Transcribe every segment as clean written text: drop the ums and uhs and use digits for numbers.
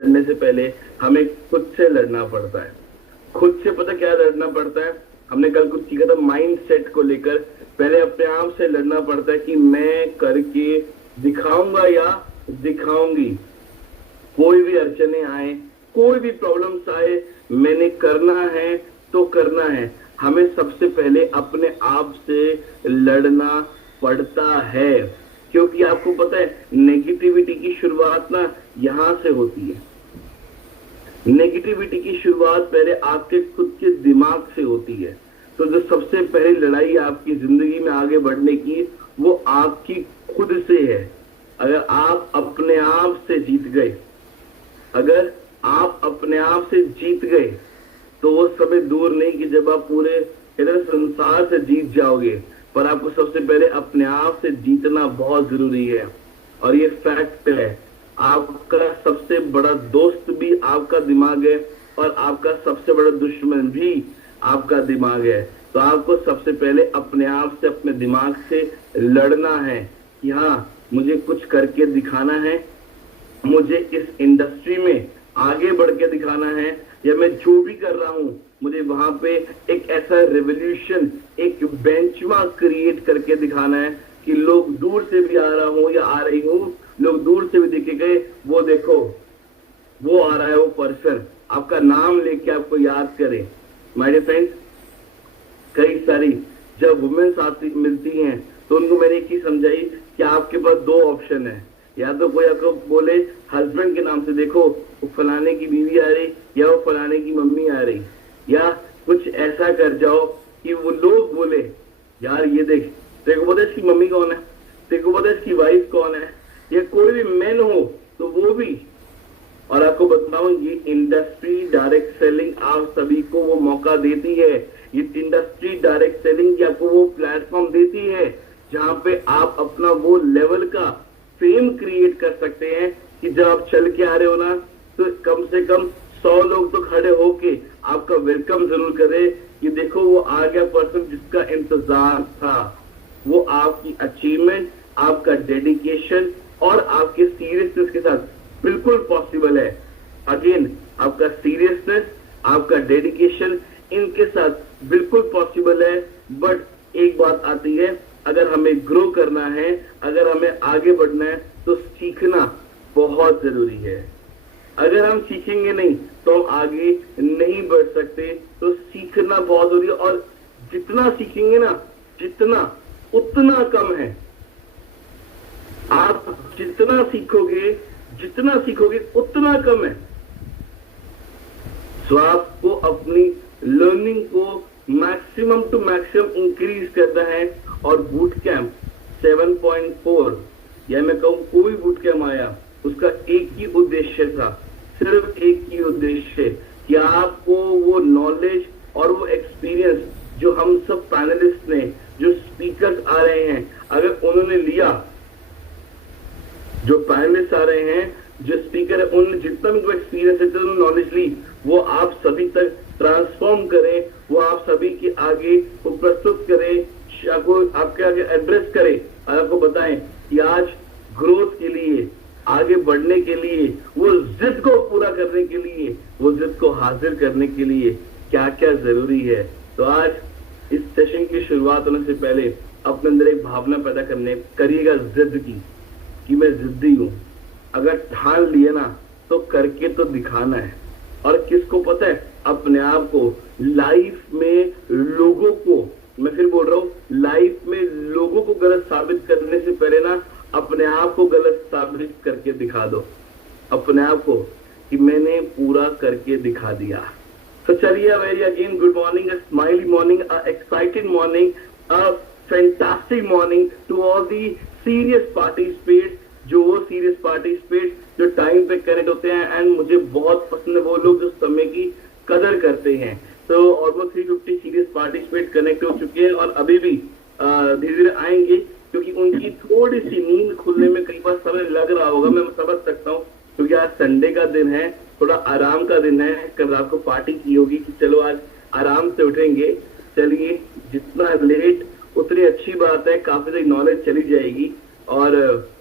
लड़ने से पहले हमें खुद से लड़ना पड़ता है। खुद से पता क्या लड़ना पड़ता है? हमने कल कुछ सीखा था माइंड सेट को लेकर। पहले अपने आप से लड़ना पड़ता है कि मैं करके दिखाऊंगा या दिखाऊंगी। कोई भी अड़चने आए, कोई भी प्रॉब्लम्स आए, मैंने करना है तो करना है। हमें सबसे पहले अपने आप से लड़ना पड़ता है, क्योंकि आपको पता है नेगेटिविटी की शुरुआत ना यहां से होती है। नेगेटिविटी की शुरुआत पहले आपके खुद के दिमाग से होती है। तो जो सबसे पहली लड़ाई आपकी जिंदगी में आगे बढ़ने की, वो आपकी खुद से है। अगर आप अपने आप से जीत गए, अगर आप अपने आप से जीत गए, तो वो समय दूर नहीं कि जब आप पूरे इधर संसार से जीत जाओगे। पर आपको सबसे पहले अपने आप से जीतना बहुत जरूरी है। और ये फैक्ट है, आपका सबसे बड़ा दोस्त भी आपका दिमाग है और आपका सबसे बड़ा दुश्मन भी आपका दिमाग है। तो आपको सबसे पहले अपने आप से, अपने दिमाग से लड़ना है कि हाँ, मुझे कुछ करके दिखाना है, मुझे इस इंडस्ट्री में आगे बढ़ के दिखाना है, या मैं जो भी कर रहा हूं मुझे वहां पे एक ऐसा रेवोल्यूशन, एक बेंचमार्क क्रिएट करके दिखाना है कि लोग दूर से भी आ रहा हूं या आ रही हूं, लोग दूर से भी दिखेंगे, वो देखो वो आ रहा है, वो पर्सन आपका नाम लेके आपको याद करे। माय डियर फ्रेंड्स, कई सारी जब वुमेन्स आती मिलती हैं तो उनको मैंने एक चीज समझाई कि आपके पास दो ऑप्शन है। या तो कोई आपको बोले हस्बैंड के नाम से, देखो वो फलाने की बीवी आ रही, या वो फलाने की मम्मी आ रही, या कुछ ऐसा कर जाओ कि वो लोग बोले यार ये देख, तेरे को पता है इसकी मम्मी कौन है, तेरे को पता है इसकी वाइफ कौन है, या कोई भी मैन हो तो वो भी। और आपको बताऊं, ये इंडस्ट्री डायरेक्ट सेलिंग आप सभी को वो मौका देती है। ये इंडस्ट्री डायरेक्ट सेलिंग आपको वो प्लेटफॉर्म देती है जहां पे आप अपना वो लेवल का फेम क्रिएट कर सकते हैं कि जब आप चल के आ रहे हो ना, तो कम से कम 100 लोग तो खड़े होके आपका वेलकम जरूर करें कि देखो वो आ गया पर्सन जिसका इंतजार था। वो आपकी अचीवमेंट, आपका डेडिकेशन और आपके सीरियसनेस के साथ बिल्कुल पॉसिबल है। अगेन, आपका सीरियसनेस, आपका डेडिकेशन इनके साथ बिल्कुल पॉसिबल है। बट एक बात आती है, अगर हमें ग्रो करना है, अगर हमें आगे बढ़ना है, तो सीखना बहुत जरूरी है। अगर हम सीखेंगे नहीं तो हम आगे नहीं बढ़ सकते। तो सीखना बहुत जरूरी है, और जितना सीखेंगे ना, जितना उतना कम है। आप जितना सीखोगे उतना कम है। सो आपको अपनी लर्निंग को मैक्सिमम टू मैक्सिमम इंक्रीज करना है। और बूट कैंप 7.4, या मैं कहूं कोई बूट कैंप आया, उसका एक ही उद्देश्य था, सिर्फ एक ही उद्देश्य, कि आपको वो नॉलेज और वो एक्सपीरियंस जो हम सब पैनलिस्ट ने, जो स्पीकर्स आ रहे हैं, अगर उन्होंने लिया, जो पैनलिस्ट आ रहे हैं, जो स्पीकर है, उन्होंने जितना भी एक्सपीरियंस है, जितना नॉलेज ली, वो आप सभी तक ट्रांसफॉर्म करें, वो आप सभी के आगे वो प्रस्तुत करें, आपके आगे एड्रेस करें, और आपको बताएं कि आज ग्रोथ के लिए, आगे बढ़ने के लिए, वो जिद को पूरा करने के लिए, वो जिद को हासिल करने के लिए क्या क्या जरूरी है। तो आज इस सेशन की शुरुआत होने से पहले अपने अंदर एक भावना पैदा करिएगा जिद की, कि मैं जिद्दी हूं। अगर ठान लिए ना तो करके तो दिखाना है। और किसको पता है, अपने आप को लाइफ में लोगों को, मैं फिर बोल रहा हूं, लाइफ में लोगों को गलत साबित करने से पहले ना अपने आप को गलत साबित करके दिखा दो, अपने आप को, कि मैंने पूरा करके दिखा दिया। तो चलिए, very again good morning, a smiley morning, a excited morning, a fantastic morning to all the serious participates, जो वो सीरियस पार्टिसिपेट्स जो टाइम पे कनेक्ट होते हैं। एंड मुझे बहुत पसंद है वो लोग जो समय की कदर करते हैं। तो ऑलमोस्ट 350 सीरियस पार्टिसिपेट कनेक्ट हो चुके हैं, और अभी भी धीरे धीरे आएंगे, क्योंकि उनकी थोड़ी सी नींद खुलने में कई बार समय लग रहा होगा, मैं समझ सकता हूँ, क्योंकि आज संडे का दिन है, थोड़ा आराम का दिन है। कल रात को पार्टी की होगी कि चलो आज आराम से उठेंगे। चलिए, जितना लेट उतनी अच्छी बात है, काफी सारी नॉलेज चली जाएगी, और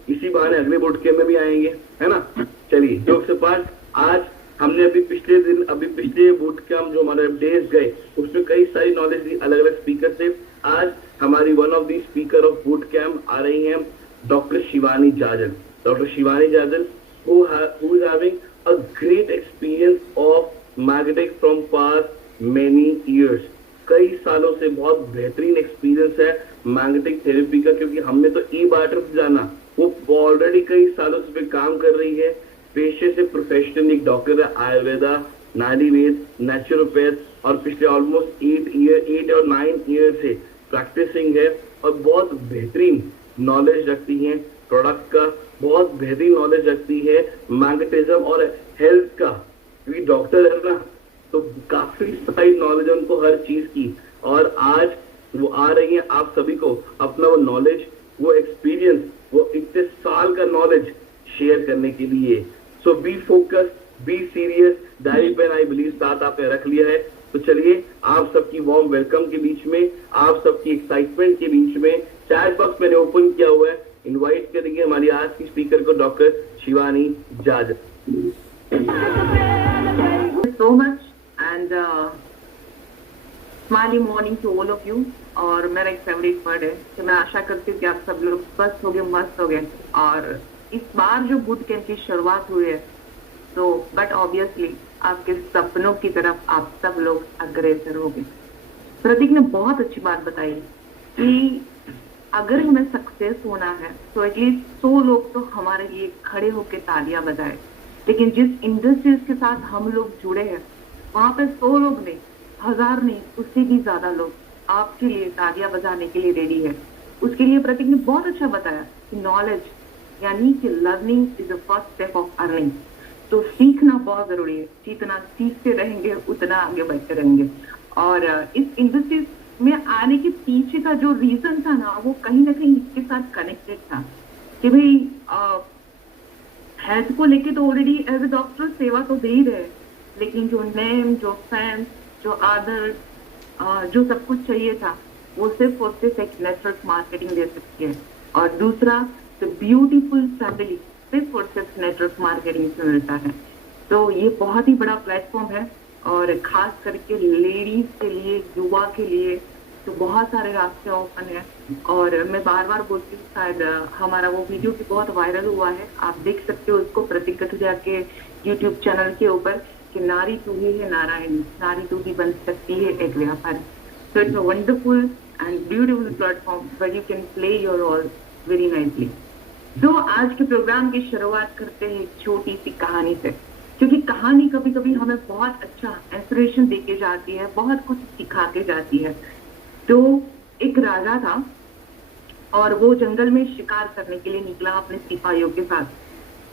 इसी बहाने अगले बोर्ड के में भी आएंगे, है ना। चलिए, जोक से पास, आज हमने अभी पिछले बूट कैंप जो हमारे डेज गए उसमें कई सारी नॉलेज दी अलग अलग स्पीकर से। आज हमारी one of the speaker of boot camp आ रही हैं doctor Shivani Jajal. Doctor Shivani Jajal who is having a great experience of magnetic from past many years। कई सालों से बहुत बेहतरीन एक्सपीरियंस है मैग्नेटिक थेरेपी का, क्योंकि हमने तो ई बाटर से जाना, वो ऑलरेडी कई सालों से पे काम कर रही है। पेशे से प्रोफेशनल एक डॉक्टर है, आयुर्वेदा, नारीवेद, नेचुरोपैथ और पिछले ऑलमोस्ट 8 और 9 ईयर से प्रैक्टिसिंग है और बहुत बेहतरीन नॉलेज रखती है प्रोडक्ट का, बहुत बेहतरीन नॉलेज रखती है मैग्नेटिज्म और हेल्थ का, क्योंकि डॉक्टर है ना तो काफी सारी नॉलेज है उनको हर चीज की। और आज वो आ रही है आप सभी को अपना वो नॉलेज, वो एक्सपीरियंस, वो इतने साल का नॉलेज शेयर करने के लिए। So be focus, be serious. Diary pen I believe साथ आपने रख लिया है, तो चलिए आप सबकी वार्म वेलकम के बीच में, आप सबकी एक्साइटमेंट के बीच में चैट बॉक्स मैंने ओपन किया हुआ है, इनवाइट करेंगे हमारी आज की स्पीकर को, doctor Shivani Jajal. So much and smiling morning to all of you। और मेरा एक फेवरेट वर्ड है कि मैं आशा करती हूँ कि आप सब लोग स्वस्थ हो गए, मस्त हो गए। और इस बार जो बूट कैंप की शुरुआत हुई है तो बट ऑब्वियसली आपके सपनों की तरफ आप सब लोग अग्रसर हो गए। प्रतीक ने बहुत अच्छी बात बताई कि अगर हमें सक्सेस होना है तो एटलीस्ट 100 लोग तो हमारे लिए खड़े होकर तालियां बजाए। लेकिन जिस इंडस्ट्रीज के साथ हम लोग जुड़े हैं वहां पे 100 लोग नहीं, 1000 नहीं, उससे भी ज्यादा लोग आपके लिए तालियां बजाने के लिए रेडी है। उसके लिए प्रतीक ने बहुत अच्छा बताया कि नॉलेज यानी कि learning is the first step of earning. तो सीखना बहुत जरूरी है, जितना सीखते रहेंगे उतना आगे बढ़ते रहेंगे। और इस इंडस्ट्री में आने के पीछे का जो रीजन था ना वो कहीं ना कहीं इसके साथ कनेक्टेड था कि भाई हेल्थ को लेके तो ऑलरेडी एज ए डॉक्टर सेवा तो दे ही रहे, लेकिन जो नेम, जो फैंस, जो आदर, जो सब कुछ चाहिए था वो सिर्फ और सिर्फ एक नेटवर्क मार्केटिंग दे सकती है। और दूसरा द ब्यूटीफुल फैमिली सिर्फ और सिर्फ नेटवर्क मार्केटिंग से मिलता है। तो ये बहुत ही बड़ा प्लेटफॉर्म है और खास करके लेडीज के लिए, युवा के लिए तो बहुत सारे रास्ते ओपन है। और मैं बार बार बोलती हूँ, शायद हमारा वो वीडियो भी बहुत वायरल हुआ है, आप देख सकते हो उसको प्रतीक कथुरिया के यूट्यूब चैनल के ऊपर कि नारी तू ही है नारायणी, नारी तू भी बन सकती है एक व्यापारी। So it's a wonderful and beautiful platform where you can play your role very nicely. तो आज के प्रोग्राम की शुरुआत करते हैं एक छोटी सी कहानी से, क्योंकि कहानी कभी कभी हमें बहुत अच्छा इंस्पिरेशन देके जाती है, बहुत कुछ सिखा के जाती है। तो एक राजा था और वो जंगल में शिकार करने के लिए निकला अपने सिपाहियों के साथ।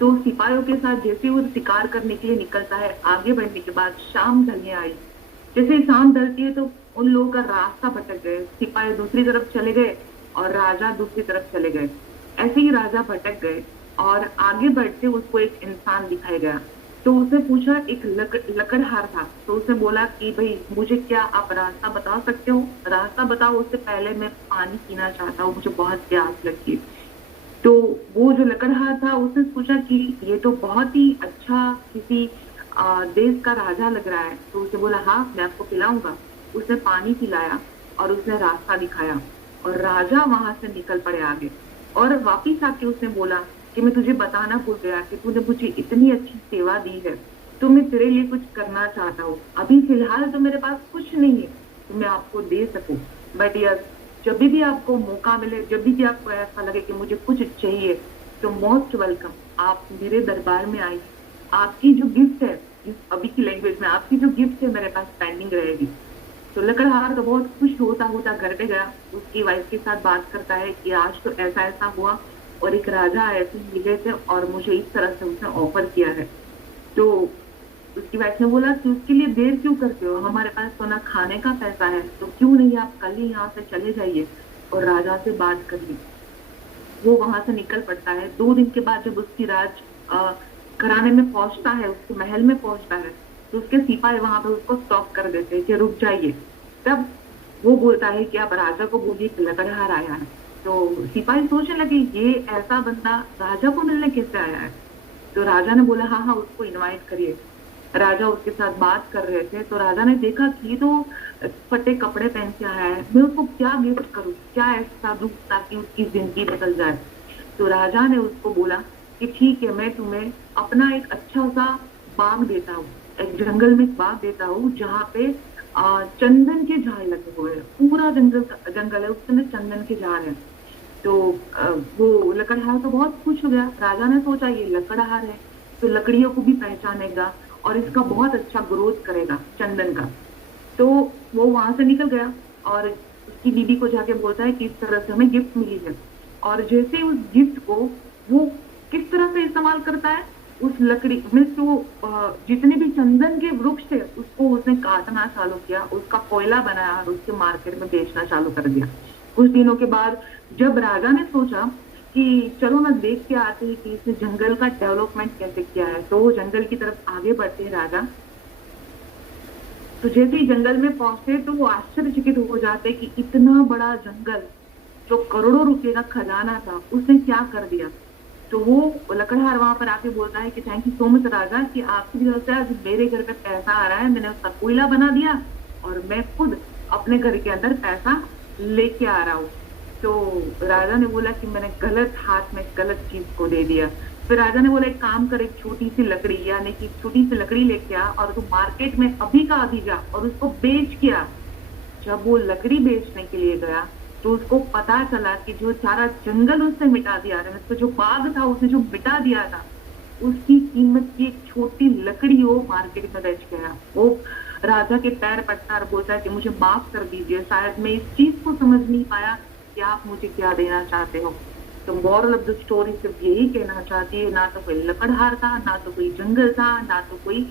तो सिपाहियों के साथ जैसे वो शिकार करने के लिए निकलता है, आगे बढ़ने के बाद शाम ढलने आई। जैसे शाम ढलती है तो उन लोगों का रास्ता भटक गए, सिपाही दूसरी तरफ चले गए और राजा दूसरी तरफ चले गए। ऐसे ही राजा भटक गए और आगे बढ़ते उसको एक इंसान दिखाई गया। तो उसने पूछा, एक लकड़हार था, तो उसने बोला कि भाई मुझे क्या आप रास्ता बता सकते हो? रास्ता बताओ, उससे पहले मैं पानी पीना चाहता हूँ, मुझे बहुत प्यास लगती है। तो वो जो लकड़हार था उसने सोचा कि ये तो बहुत ही अच्छा किसी देश का राजा लग रहा है। तो उसने बोला हाँ मैं आपको पिलाऊंगा। उसने पानी पिलाया और उसने रास्ता दिखाया और राजा वहां से निकल पड़े आगे। और वापिस आके उसने बोला कि मैं तुझे बताना भूल गया कि तूने मुझे इतनी अच्छी सेवा दी है, तो मैं तेरे लिए कुछ करना चाहता हूँ। अभी फिलहाल तो मेरे पास कुछ नहीं है तो मैं आपको दे सकूं, बट यस जब भी आपको मौका मिले, जब भी आपको ऐसा लगे कि मुझे कुछ चाहिए, तो मोस्ट वेलकम, आप मेरे दरबार में आइए। आपकी जो गिफ्ट है, अभी की लैंग्वेज में आपकी जो गिफ्ट है मेरे पास पेंडिंग रहेगी। तो लकड़हार तो बहुत खुश होता होता घर पे गया, उसकी वाइफ के साथ बात करता है कि आज तो ऐसा ऐसा हुआ और एक राजा ऐसे मिले थे और मुझे इस तरह से उसने ऑफर किया है। तो उसकी वाइफ ने बोला कि उसके लिए देर क्यों करते हो, हमारे पास तो ना खाने का पैसा है, तो क्यों नहीं आप कल ही यहाँ से चले जाइए और राजा से बात कर ली। वो वहां से निकल पड़ता है। 2 दिन के बाद जब उसकी राज घराने में पहुंचता है, उसके महल में पहुंचता है, तो उसके सिपाही वहां पे उसको स्टॉप कर देते हैं कि रुक जाइए। तब वो बोलता है कि आप राजा को बोलिए कि लकड़हार आया है। तो सिपाही सोचने लगे ये ऐसा बंदा राजा को मिलने कैसे आया है। तो राजा ने बोला हाँ हाँ उसको इनवाइट करिए। राजा उसके साथ बात कर रहे थे तो राजा ने देखा कि ये तो फटे कपड़े पहन के आया है, मैं उसको क्या गिफ्ट करूं, क्या ऐसा दूं ताकि उसकी जिंदगी बदल जाए। तो राजा ने उसको बोला कि ठीक है, मैं तुम्हें अपना एक अच्छा सा बाग देता हूँ, एक जंगल में एक बाग देता हूँ जहाँ पे चंदन के झाड़ लगे हुए हैं, पूरा जंगल है, उसके अंदर चंदन के झाड़ है। तो वो लकड़हार तो बहुत खुश हो गया। राजा ने सोचा ये लकड़हार है तो लकड़ियों को भी पहचानेगा और इसका बहुत अच्छा ग्रोथ करेगा चंदन का। तो वो वहां से निकल गया और उसकी बीबी को जाके बोलता है कि इस तरह से हमें गिफ्ट मिली है। और जैसे उस गिफ्ट को वो किस तरह से इस्तेमाल करता है, उस लकड़ी में तो जितने भी चंदन के वृक्ष थे उसको उसने काटना चालू किया, उसका कोयला बनाया और उसके मार्केट में बेचना चालू कर दिया। कुछ दिनों के बाद जब राजा ने सोचा कि चलो ना देख के आते हैं कि इसने जंगल का डेवलपमेंट कैसे किया है, तो वो जंगल की तरफ आगे बढ़ते हैं राजा। तो जैसे ही जंगल में पहुंचे तो वो आश्चर्यचकित हो जाते कि इतना बड़ा जंगल जो करोड़ों रुपए का खजाना था उसने क्या कर दिया। तो वो लकड़हार वहां पर आके बोलता है कि थैंक यू सो मच राजा कि आपकी वजह से आज मेरे घर पे पैसा आ रहा है, मैंने उसका कोयला बना दिया और मैं खुद अपने घर के अंदर पैसा लेके आ रहा हूँ। तो राजा ने बोला कि मैंने गलत हाथ में गलत चीज को दे दिया। फिर राजा ने बोला एक काम कर, एक छोटी सी लकड़ी यानी कि छोटी सी लकड़ी लेके आ और तू मार्केट में अभी का अभी जा और उसको बेच के आ। जब वो लकड़ी बेचने के लिए गया तो उसको पता चला कि जो सारा जंगल उसने मिटा दिया था, उसका जो बाग था उसने जो मिटा दिया था, उसकी कीमत की एक छोटी लकड़ी वो मार्केट में बेच गया। वो राजा के पैर पड़ता और बोलता है कि मुझे माफ कर दीजिए, शायद मैं इस चीज को समझ नहीं पाया कि आप मुझे क्या देना चाहते हो। तो मॉरल ऑफ द स्टोरी सिर्फ यही कहना चाहती है, ना तो कोई लकड़हार था, ना तो कोई जंगल था, ना तो कोई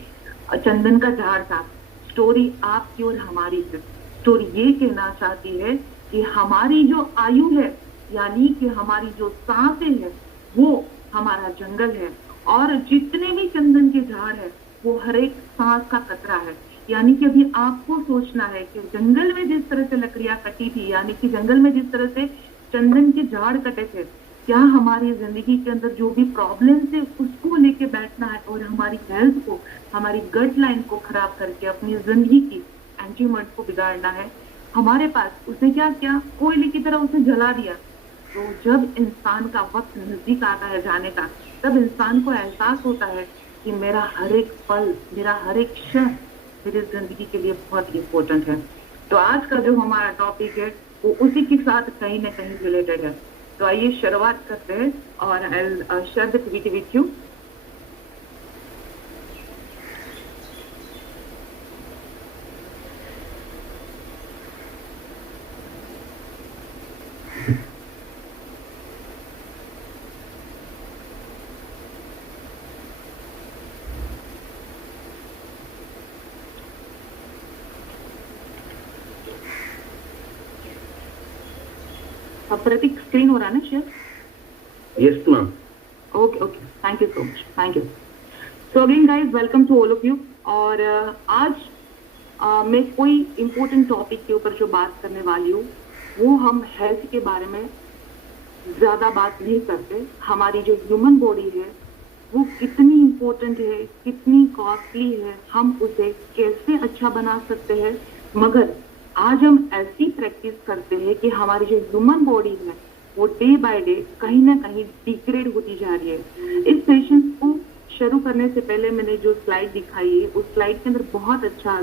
चंदन का झाड़ था। स्टोरी आपकी और हमारी थी। स्टोरी ये कहना चाहती है कि हमारी जो आयु है यानी कि हमारी जो सांसें है वो हमारा जंगल है, और जितने भी चंदन के झाड़ है वो हर एक सांस का कतरा है। यानी कि अभी आपको सोचना है कि जंगल में जिस तरह से लकड़ियां कटी थी, यानी कि जंगल में जिस तरह से चंदन के झाड़ कटे थे, क्या हमारी जिंदगी के अंदर जो भी प्रॉब्लम है उसको लेके बैठना है और हमारी हेल्थ को, हमारी गट लाइन को खराब करके अपनी जिंदगी की एंटीमेंट को बिगाड़ना है। हमारे पास उसने क्या किया, कोयले की तरह उसे जला दिया। तो जब इंसान का वक्त नजदीक आता है जाने का, तब इंसान को एहसास होता है कि मेरा हर एक पल, मेरा हर एक क्षण मेरी जिंदगी के लिए बहुत इंपॉर्टेंट है। तो आज का जो हमारा टॉपिक है वो उसी के साथ कहीं ना कहीं रिलेटेड है। तो आइए शुरुआत करते हैं और I share the PPT with you. Prateek screen हो रहा है ना share? Yes ma'am. Okay okay, thank you so much, thank you. So again guys, welcome to all of you. और आज मैं कोई इम्पोर्टेंट टॉपिक के ऊपर जो बात करने वाली हूँ वो हम हेल्थ के बारे में ज्यादा बात नहीं करते। हमारी जो ह्यूमन बॉडी है वो कितनी इम्पोर्टेंट है, कितनी कॉस्टली है, हम उसे कैसे अच्छा बना सकते हैं, मगर आज हम ऐसी प्रैक्टिस करते हैं कि हमारी जो ह्यूमन बॉडी है वो डे बाय डे कहीं ना कहीं डिग्रेड होती जा रही है। इस सेशन को शुरू करने से पहले मैंने जो स्लाइड दिखाई है उस स्लाइड के अंदर बहुत अच्छा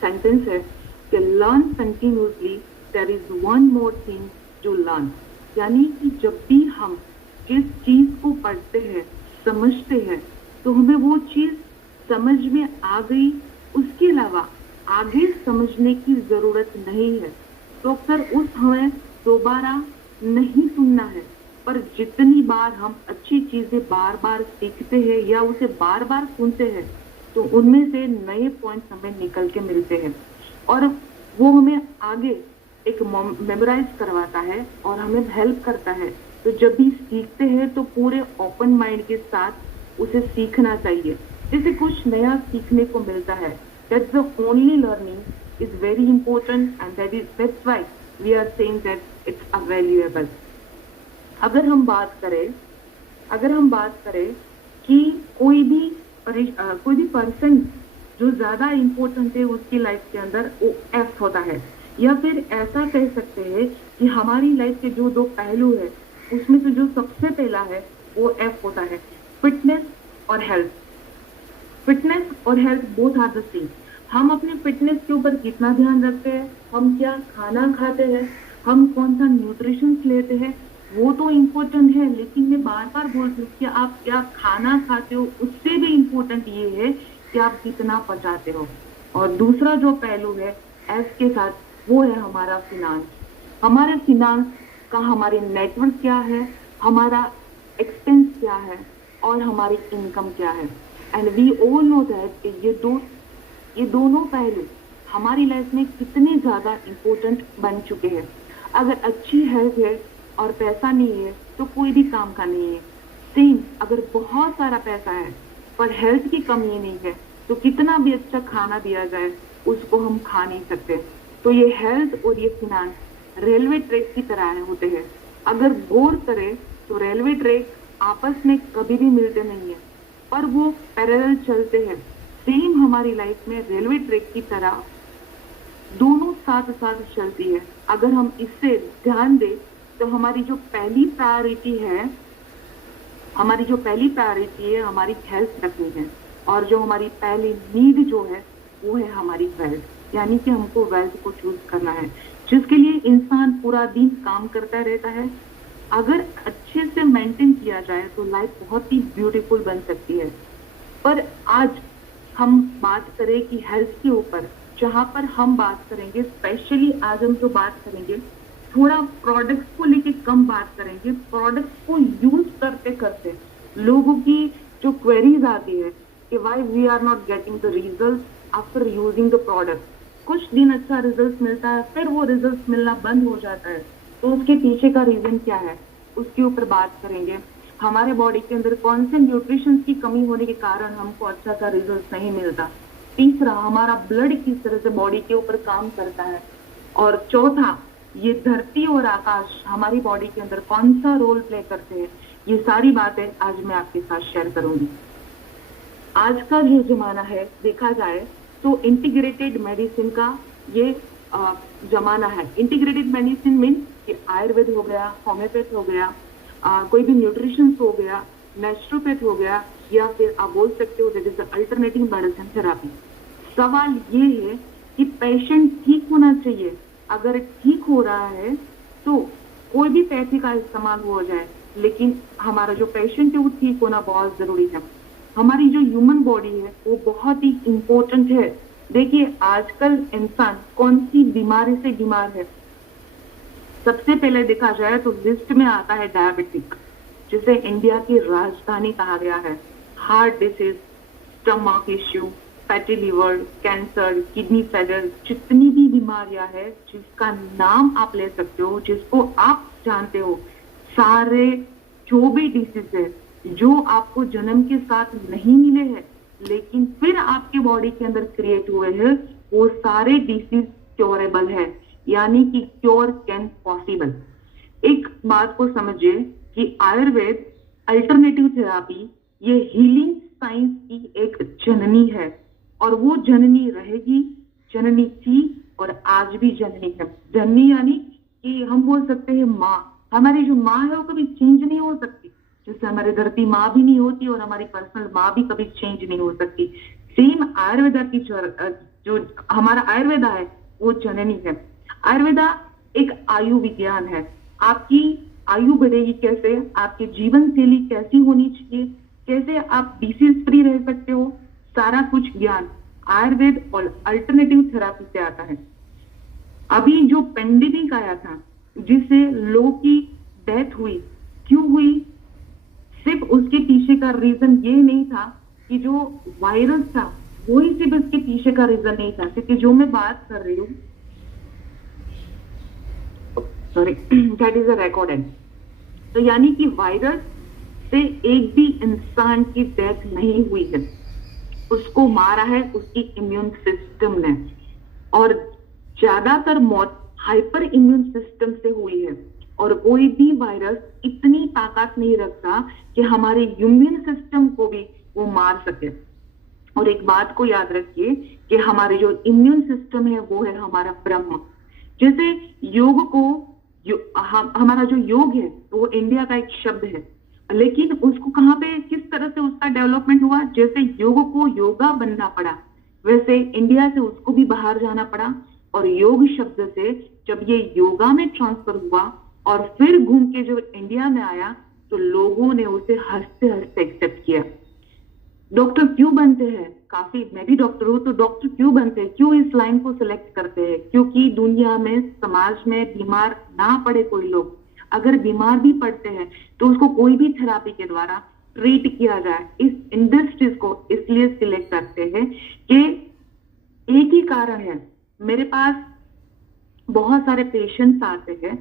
सेंटेंस है कि learn continuously, there is one more thing to learn. यानी कि जब भी हम जिस चीज को पढ़ते हैं, समझते हैं, तो हमें वो चीज समझ में आ गई, उसके अलावा आगे समझने की जरूरत नहीं है। तो अक्सर उस हमें दोबारा नहीं सुनना है, पर जितनी बार हम अच्छी चीजें बार बार सीखते हैं या उसे बार बार सुनते हैं तो उनमें से नए पॉइंट्स हमें निकल के मिलते हैं और वो हमें आगे एक मेमोराइज करवाता है और हमें हेल्प करता है। तो जब भी सीखते हैं तो पूरे ओपन माइंड के साथ उसे सीखना चाहिए, जिससे कुछ नया सीखने को मिलता है। That's the only learning is very important and that's why we are saying that it's a valuable. अगर हम बात करें कि कोई भी पर्सन जो ज्यादा इम्पोर्टेंट है उसकी लाइफ के अंदर वो एफ होता है, या फिर ऐसा कह सकते हैं कि हमारी लाइफ के जो दो पहलू है उसमें से जो सबसे पहला है वो एफ होता है, फिटनेस और हेल्थ। फिटनेस और health both are the same. हम अपने फिटनेस के ऊपर कितना ध्यान रखते हैं, हम क्या खाना खाते हैं, हम कौन सा न्यूट्रिशन लेते हैं, वो तो इम्पोर्टेंट है, लेकिन मैं बार बार बोलती हूँ कि आप क्या खाना खाते हो उससे भी इम्पोर्टेंट ये है कि आप कितना पचाते हो। और दूसरा जो पहलू है एस के साथ, वो है हमारा फिनांस। हमारे फिनांस का हमारी नेटवर्क क्या है, हमारा एक्सपेंस क्या है और हमारी इनकम क्या है। And we all know that ये दोनों पहलू हमारी लाइफ में कितने ज्यादा इम्पोर्टेंट बन चुके हैं। अगर अच्छी हेल्थ है और पैसा नहीं है तो कोई भी काम का नहीं है। सेम अगर बहुत सारा पैसा है पर हेल्थ की कमी नहीं है तो कितना भी अच्छा खाना दिया जाए उसको हम खा नहीं सकते। तो ये हेल्थ और ये फिनांस रेलवे ट्रैक की तरह होते हैं। अगर गौर करें तो रेलवे ट्रैक आपस में कभी भी मिलते नहीं है, पर वो पैरेलल चलते हैं। सेम हमारी लाइफ में रेलवे ट्रैक की तरह दोनों साथ साथ चलती है। अगर हम इससे ध्यान दें तो हमारी जो पहली प्रायोरिटी है हमारी हेल्थ रखनी है, और जो हमारी पहली नीड जो है वो है हमारी वेल्थ। यानी कि हमको वेल्थ को चूज करना है, जिसके लिए इंसान पूरा दिन काम करता रहता है। अगर अच्छे से मेंटेन किया जाए तो लाइफ बहुत ही ब्यूटीफुल बन सकती है। पर आज हम बात करें कि हेल्थ के ऊपर, जहां पर हम बात करेंगे स्पेशली आज हम जो बात करेंगे थोड़ा प्रोडक्ट्स को लेके कम बात करेंगे। प्रोडक्ट्स को यूज करते करते लोगों की जो क्वेरीज आती है कि why we are not getting the result after using the product. कुछ दिन अच्छा रिजल्ट मिलता है, फिर वो रिजल्ट मिलना बंद हो जाता है, तो उसके पीछे का रीजन क्या है उसके ऊपर बात करेंगे। हमारे बॉडी के अंदर कौन से न्यूट्रिशन की कमी होने के कारण हमको अच्छा सा रिजल्ट नहीं मिलता। तीसरा, हमारा ब्लड किस तरह से बॉडी के ऊपर काम करता है। और चौथा, ये धरती और आकाश हमारी बॉडी के अंदर कौन सा रोल प्ले करते हैं। ये सारी बातें आज मैं आपके साथ शेयर करूंगी। आज का जो जमाना है देखा जाए तो इंटीग्रेटेड मेडिसिन का ये जमाना है। इंटीग्रेटेड मेडिसिन मीन कि आयुर्वेद हो गया, होम्योपैथ हो गया, कोई भी न्यूट्रिशन हो गया, नेचुरोपैथ हो गया, या फिर आप बोल सकते हो that is the alternative medicine therapy. सवाल ये है कि पेशेंट ठीक होना चाहिए। अगर ठीक हो रहा है तो कोई भी पैसे का इस्तेमाल हो जाए, लेकिन हमारा जो पेशेंट है वो ठीक होना बहुत जरूरी है। हमारी जो ह्यूमन बॉडी है वो बहुत ही इम्पोर्टेंट है। देखिए आजकल इंसान कौन सी बीमारी से बीमार है। सबसे पहले देखा जाए तो लिस्ट में आता है डायबिटिक, जिसे इंडिया की राजधानी कहा गया है। Heart disease, stomach issue, fatty liver, cancer, kidney failure, जितनी भी बीमारियां है जिसका नाम आप ले सकते हो, जिसको आप जानते हो, सारे जो भी डिसीज है जो आपको जन्म के साथ नहीं मिले हैं लेकिन फिर आपके बॉडी के अंदर क्रिएट हुए हैं, वो सारे डिसीज क्योरेबल है। यानी कि क्योर कैन पॉसिबल। एक बात को समझिए कि आयुर्वेद अल्टरनेटिव थेरेपी ये हीलिंग साइंस की एक जननी है, और वो जननी रहेगी, जननी थी और आज भी जननी है। जननी यानी कि हम बोल सकते हैं माँ। हमारी जो माँ है वो कभी चेंज नहीं हो सकती, जैसे हमारी धरती माँ भी नहीं होती और हमारी पर्सनल माँ भी कभी चेंज नहीं हो सकती। सेम आयुर्वेदा की जो हमारा आयुर्वेदा है वो जननी है। आयुर्वेदा एक आयु विज्ञान है। आपकी आयु बढ़ेगी कैसे, आपकी जीवन शैली कैसी होनी चाहिए, कैसे आप डिसीज फ्री रह सकते हो, सारा कुछ ज्ञान आयुर्वेद और अल्टरनेटिव थेरेपी से आता है। अभी जो पेंडेमिक आया था जिससे लोगों की डेथ हुई, क्यों हुई? सिर्फ उसके पीछे का रीजन ये नहीं था कि जो वायरस था वही सिर्फ इसके पीछे का रीजन नहीं था, क्योंकि जो मैं बात कर रही हूँ sorry that is a recorded. तो यानी कि वायरस से एक भी इंसान की डेथ नहीं हुई है, उसको मारा है उसकी इम्यून सिस्टम ने, और ज्यादातर मौत हाइपर इम्यून सिस्टम से हुई है। और कोई भी वायरस इतनी ताकत नहीं रखता कि हमारे इम्यून सिस्टम को भी वो मार सके। और एक बात को याद रखिए कि हमारे जो इम्यून सिस्टम है वो है हमारा ब्रह्म। जैसे योग को हमारा जो योग है तो वो इंडिया का एक शब्द है, लेकिन उसको कहाँ पे किस तरह से उसका डेवलपमेंट हुआ, जैसे योग को योगा बनना पड़ा वैसे इंडिया से उसको भी बाहर जाना पड़ा, और योग शब्द से जब ये योगा में ट्रांसफर हुआ और फिर घूम के जब इंडिया में आया तो लोगों ने उसे हंसते हंसते एक्सेप्ट किया। डॉक्टर क्यों बनते हैं, काफी मैं भी डॉक्टर हूँ, तो डॉक्टर क्यों बनते हैं, क्यों इस लाइन को सिलेक्ट करते हैं, क्योंकि दुनिया में समाज में बीमार ना पड़े कोई लोग, अगर बीमार भी पड़ते हैं तो उसको कोई भी थेरापी के द्वारा ट्रीट किया जाए। इस इंडस्ट्रीज को इसलिए सिलेक्ट करते हैं कि एक ही कारण है, मेरे पास बहुत सारे पेशेंट्स आते हैं,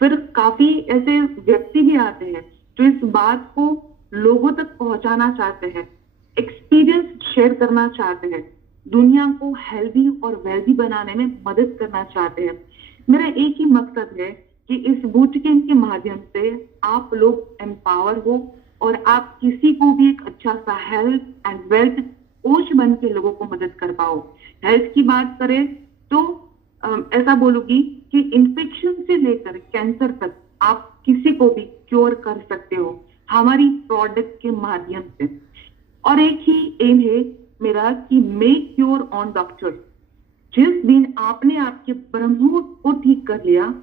फिर काफी ऐसे व्यक्ति भी आते हैं जो इस बात को लोगों तक पहुंचाना चाहते हैं, एक्सपीरियंस शेयर करना चाहते हैं, दुनिया को हेल्दी और वेल्दी बनाने में मदद करना चाहते हैं। मेरा एक ही मकसद है कि इस बूट कैंप के माध्यम से आप लोग एम्पावर हो और आप किसी को भी एक अच्छा सा हेल्थ एंड वेल्थ कोच बन के लोगों को मदद कर पाओ। हेल्थ की बात करें तो ऐसा बोलूंगी कि इन्फेक्शन से लेकर कैंसर तक आप किसी को भी क्योर कर सकते हो हमारी प्रोडक्ट के माध्यम से। और एक ही एम है मेरा कि मेक क्योर ऑन डॉक्टर। जिस दिन आपने आपके ब्रह्म को ठीक कर लिया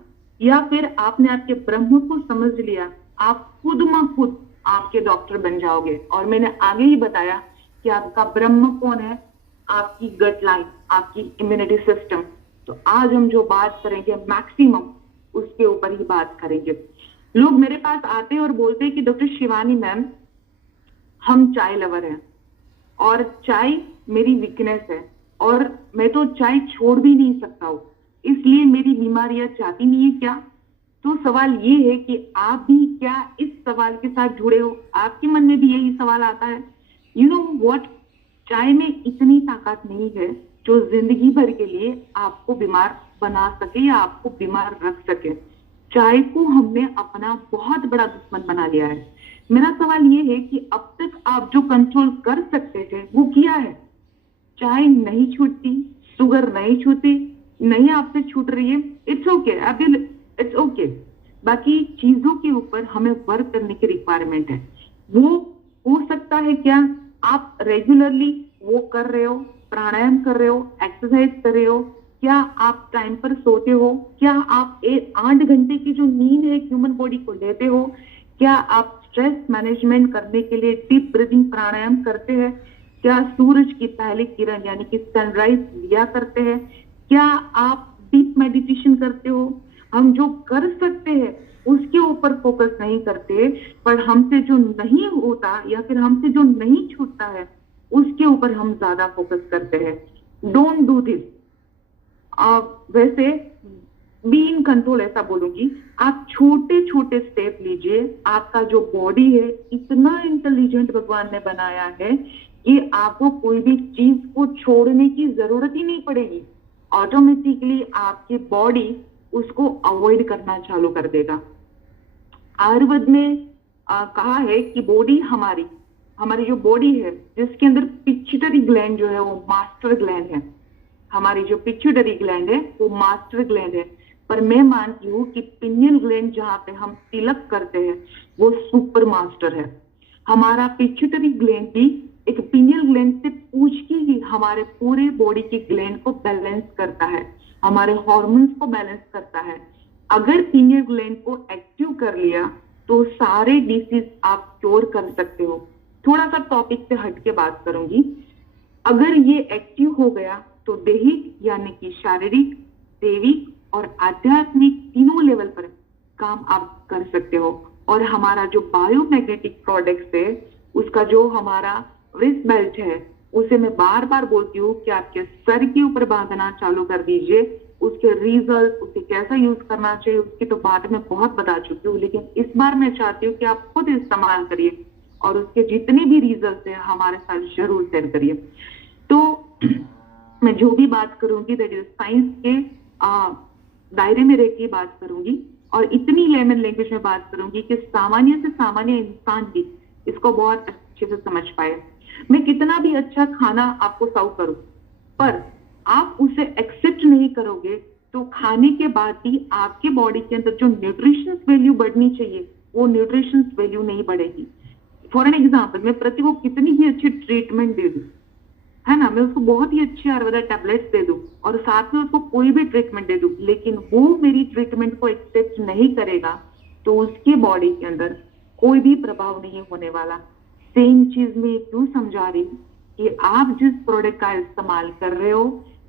या फिर आपने आपके ब्रह्म को समझ लिया, आप खुद म खुद आपके डॉक्टर बन जाओगे। और मैंने आगे ही बताया कि आपका ब्रह्म कौन है, आपकी गट लाइन, आपकी इम्यूनिटी सिस्टम। तो आज हम जो बात करेंगे मैक्सिमम उसके ऊपर ही बात करेंगे। लोग मेरे पास आते हैं और बोलते हैं कि डॉक्टर शिवानी मैम, हम चाय लवर हैं और चाय मेरी वीकनेस है और मैं तो चाय छोड़ भी नहीं सकता हूँ, इसलिए मेरी बीमारियां जाती नहीं है क्या? तो सवाल ये है कि आप भी क्या इस सवाल के साथ जुड़े हो? आपके मन में भी यही सवाल आता है? यू नो व्हाट, चाय में इतनी ताकत नहीं है जो जिंदगी भर के लिए आपको बीमार बना सके या आपको बीमार रख सके। चाय को हमने अपना बहुत बड़ा दुश्मन बना लिया है। मेरा सवाल ये है कि अब तक आप जो कंट्रोल कर सकते थे वो किया है? चाय नहीं छूटती, शुगर नहीं छूटती, नहीं आपसे छूट रही है, इट्स ओके, अभी इट्स ओके। बाकी चीजों के ऊपर हमें वर्क करने की रिक्वायरमेंट है। वो हो सकता है क्या आप रेगुलरली वो कर रहे हो, प्राणायाम कर रहे हो, एक्सरसाइज कर रहे हो, क्या आप टाइम पर सोते हो, क्या आप 8 घंटे की जो नींद है ह्यूमन बॉडी को लेते हो, क्या आप स्ट्रेस मैनेजमेंट करने के लिए डीप ब्रीदिंग प्राणायाम करते हैं, क्या सूरज की पहली किरण यानी कि सनराइज लिया करते हैं, क्या आप डीप मेडिटेशन करते हो? हम जो कर सकते हैं उसके ऊपर फोकस नहीं करते, पर हमसे जो नहीं होता या फिर हमसे जो नहीं छूटता है उसके ऊपर हम ज्यादा फोकस करते हैं। Don't do this. वैसे बी इन कंट्रोल ऐसा बोलूंगी, आप छोटे छोटे स्टेप लीजिए। आपका जो बॉडी है इतना इंटेलिजेंट भगवान ने बनाया है कि आपको कोई भी चीज को छोड़ने की जरूरत ही नहीं पड़ेगी। ऑटोमेटिकली आपकी बॉडी उसको अवॉइड करना चालू कर देगा। आयुर्वेद में कहा है कि बॉडी हमारी जो बॉडी है जिसके अंदर पिट्यूटरी ग्लैंड जो है वो मास्टर ग्लैंड है। हमारी जो पिट्यूटरी ग्लैंड है वो मास्टर ग्लैंड है, पर मैं मानती हूँ कि पिनियल ग्लैंड जहाँ पे हम तिलक करते हैं वो सुपर मास्टर है। हमारा पिट्यूटरी ग्लैंड भी एक पिनियल ग्लैंड से पूछ के ही हमारे पूरे बॉडी की ग्लैंड को बैलेंस करता है, हमारे हार्मोन्स को बैलेंस करता है। अगर पिनियल ग्लैंड को एक्टिव कर लिया तो सारे डिसीज आप क्योर कर सकते हो। थोड़ा सा टॉपिक से हट के बात करूंगी। अगर ये एक्टिव हो गया तो दैहिक यानी कि शारीरिक, दैविक और आध्यात्मिक तीनों लेवल पर काम आप कर सकते हो। और हमारा जो बायोमैग्नेटिक प्रोडक्ट्स है उसका जो हमारा रिस्ट बेल्ट है उसे मैं बार बार बोलती हूँ कि आपके सर के ऊपर बांधना चालू कर दीजिए। उसके रिजल्ट, उसे कैसा यूज करना चाहिए उसकी तो बात मैं बहुत बता चुकी हूँ, लेकिन इस बार मैं चाहती हूँ कि आप खुद इस्तेमाल करिए और उसके जितने भी रिजल्ट है हमारे साथ जरूर शेयर करिए। तो मैं जो भी बात करूंगी दैट इज साइंस के दायरे में रह के बात करूंगी और इतनी लेमन लैंग्वेज में बात करूंगी कि सामान्य से सामान्य इंसान भी इसको बहुत अच्छे से समझ पाए। मैं कितना भी अच्छा खाना आपको सर्व करूं, पर आप उसे एक्सेप्ट नहीं करोगे तो खाने के बाद भी आपके बॉडी के अंदर जो न्यूट्रिशंस वैल्यू बढ़नी चाहिए वो न्यूट्रिशंस वैल्यू नहीं बढ़ेगी। फॉर एन एग्जाम्पल, मैं प्रति को कितनी ही अच्छी ट्रीटमेंट दे दूं, है ना, मैं उसको बहुत ही अच्छी आयुर्वेदा टैबलेट्स दे दूं और साथ में उसको कोई भी ट्रीटमेंट दे दूं, लेकिन वो मेरी ट्रीटमेंट को एक्सेप्ट नहीं करेगा तो उसके बॉडी के अंदर कोई भी प्रभाव नहीं होने वाला। सेम चीज में क्यों समझा रही हूँ कि आप जिस प्रोडक्ट का इस्तेमाल कर रहे हो,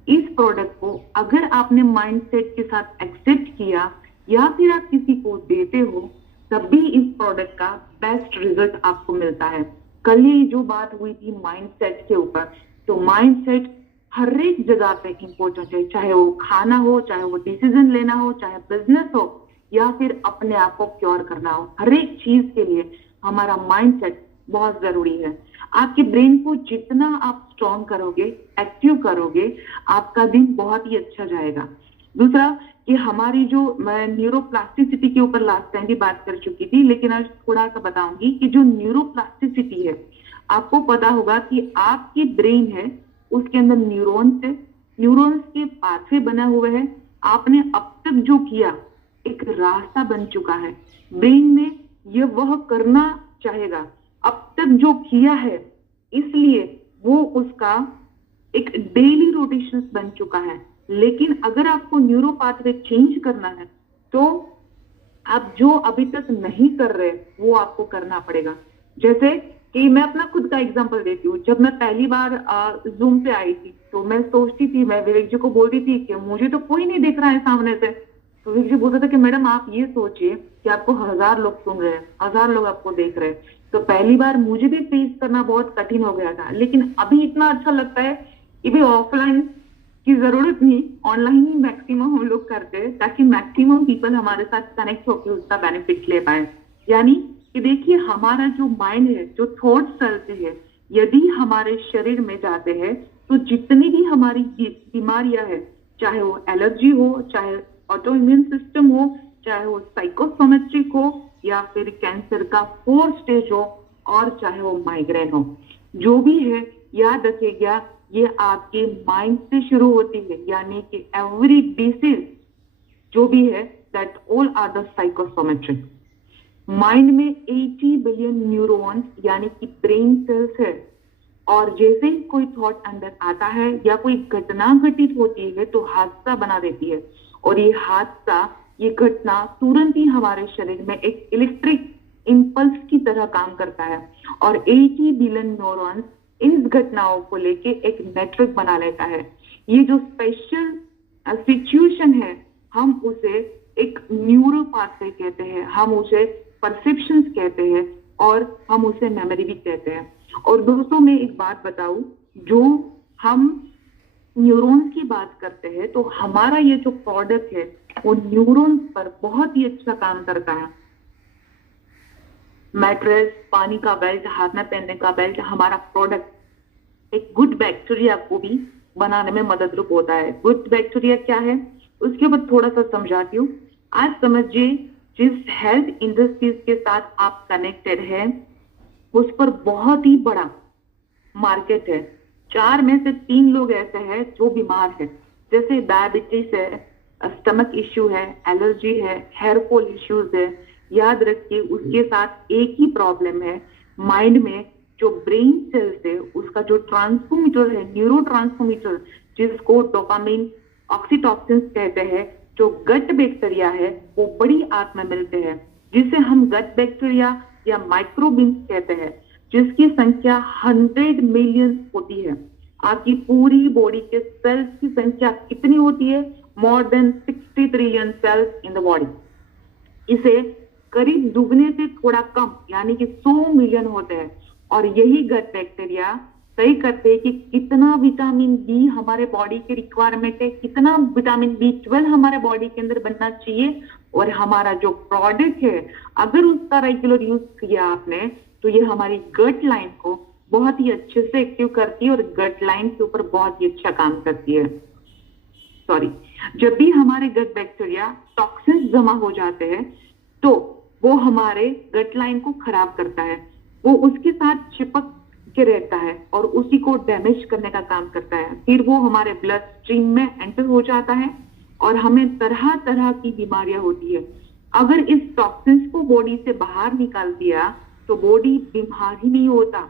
इस प्रोडक्ट को अगर आपने माइंडसेट के साथ एक्सेप्ट किया या फिर आप किसी को देते हो, तब भी इस प्रोडक्ट का बेस्ट रिजल्ट आपको मिलता है। कल ही जो बात हुई थी माइंडसेट के ऊपर, तो माइंडसेट हर एक जगह पे इंपॉर्टेंट है, चाहे वो खाना हो, चाहे वो डिसीजन लेना हो, चाहे बिजनेस हो या फिर अपने आप को क्योर करना हो, हर एक चीज के लिए हमारा माइंडसेट बहुत जरूरी है। आपके ब्रेन को जितना आप स्ट्रॉन्ग करोगे, एक्टिव करोगे, आपका दिन बहुत ही अच्छा जाएगा। दूसरा कि हमारी जो, मैं न्यूरोप्लास्टिसिटी के ऊपर लास्ट टाइम भी बात कर चुकी थी, लेकिन आज थोड़ा सा बताऊंगी कि जो न्यूरोप्लास्टिसिटी है, आपको पता होगा कि आपकी ब्रेन है उसके अंदर न्यूरॉन्स है, न्यूरॉन्स के पाथवे बना हुआ है, आपने अब तक जो किया एक रास्ता बन चुका है, ब्रेन में ये वह करना चाहेगा, अब तक जो किया है, इसलिए वो उसका एक डेली रोटेशन बन चुका है। लेकिन अगर आपको न्यूरो पाथवे चेंज करना है तो आप जो अभी तक नहीं कर रहे वो आपको करना पड़ेगा। जैसे कि मैं अपना खुद का एग्जांपल देती हूँ, जब मैं पहली बार जूम पे आई थी तो मैं सोचती थी, मैं विवेक जी को बोलती थी कि मुझे तो कोई नहीं देख रहा है सामने से, तो विवेक जी बोलता था कि मैडम आप ये सोचिए कि आपको 1000 लोग सुन रहे हैं, 1000 लोग आपको देख रहे हैं। तो पहली बार मुझे भी फेस करना बहुत कठिन हो गया था, लेकिन अभी इतना अच्छा लगता है कि भी ऑफलाइन की जरूरत नहीं, ऑनलाइन ही मैक्सिमम हम लोग करते हैं ताकि मैक्सिमम पीपल हमारे साथ कनेक्ट होकर उसका बेनिफिट ले पाए। यानी कि देखिए, हमारा जो माइंड है, जो थॉट चलते हैं, यदि हमारे शरीर में जाते हैं तो जितनी भी हमारी बीमारियां है, चाहे वो एलर्जी हो, चाहे ऑटो इम्यून सिस्टम हो, चाहे वो साइकोसोमेट्रिक हो या फिर कैंसर का 4 स्टेज हो, और चाहे वो माइग्रेन हो, जो भी है, याद रखिएगा ये आपके माइंड से शुरू होती है। यानी कि एवरी डिसीज जो भी है, that all are the psychosomatic. Mind में 80 बिलियन न्यूरॉन्स यानी कि ब्रेन सेल्स है, और जैसे ही कोई थॉट अंदर आता है या कोई घटना घटित होती है तो हादसा बना देती है, और ये हादसा, ये घटना तुरंत ही हमारे शरीर में एक इलेक्ट्रिक इंपल्स की तरह काम करता है, और 80 बिलियन न्यूरॉन्स इन घटनाओं को लेके एक नेटवर्क बना लेता है। ये जो स्पेशल सिचुएशन है, हम उसे एक न्यूरो पाथवे कहते हैं, हम उसे परसेप्शंस कहते हैं, और हम उसे मेमोरी भी कहते हैं। और दोस्तों, मैं एक बात बताऊं, जो हम न्यूरॉन्स की बात करते हैं तो हमारा ये जो प्रोडक्ट है वो न्यूरॉन्स पर बहुत ही अच्छा काम करता है। मैट्रेस, पानी का बेल्ट, हाथ में पहनने का बेल्ट, हमारा प्रोडक्ट एक गुड बैक्टीरिया को भी बनाने में मददरूप होता है। गुड बैक्टीरिया क्या है उसके ऊपर थोड़ा सा समझाती हूँ। आज समझिए, जिस हेल्थ इंडस्ट्रीज के साथ आप कनेक्टेड है उस पर बहुत ही बड़ा मार्केट है। 4 में से 3 लोग ऐसे हैं जो बीमार है, जैसे डायबिटीज है, स्टमक इश्यू है, एलर्जी है, हेयर फॉल इश्यूज है। याद रखिए, उसके साथ एक ही प्रॉब्लम है, माइंड में जो ब्रेन सेल्स है उसका जो ट्रांसमीटर है, न्यूरो ट्रांसमीटर, जिसको डोपामिन, ऑक्सीटॉसिन कहते हैं, जो गट बैक्टीरिया है वो बड़ी आंत में मिलते हैं, जिसे हम गट बैक्टीरिया या माइक्रोबिन्स कहते हैं, जिसकी संख्या 100 मिलियन होती है। आपकी पूरी बॉडी के सेल्स की संख्या कितनी होती है? More than 60 trillion cells in the body. इसे करीब दुगने से थोड़ा कम यानी कि 100 मिलियन होते हैं, और यही गट बैक्टीरिया तय करते हैं कि कितना विटामिन बी हमारे बॉडी के रिक्वायरमेंट है, कितना विटामिन B12 हमारे बॉडी के अंदर बनना चाहिए, और हमारा जो प्रोडक्ट है अगर उसका रेगुलर यूज किया आपने तो ये हमारी गट लाइन को बहुत ही अच्छे से एक्टिव करती है और गट लाइन के ऊपर बहुत ही अच्छा काम करती है। सॉरी, जब भी हमारे गट बैक्टीरिया टॉक्सिन्स जमा हो जाते हैं तो वो हमारे गट लाइन को खराब करता है, वो उसके साथ चिपक के रहता है और उसी को डैमेज करने का काम करता है। फिर वो हमारे ब्लड स्ट्रीम में एंटर हो जाता है और हमें तरह तरह की बीमारियां होती है। अगर इस टॉक्सिन्स को बॉडी से बाहर निकाल दिया तो बॉडी बीमार ही नहीं होता।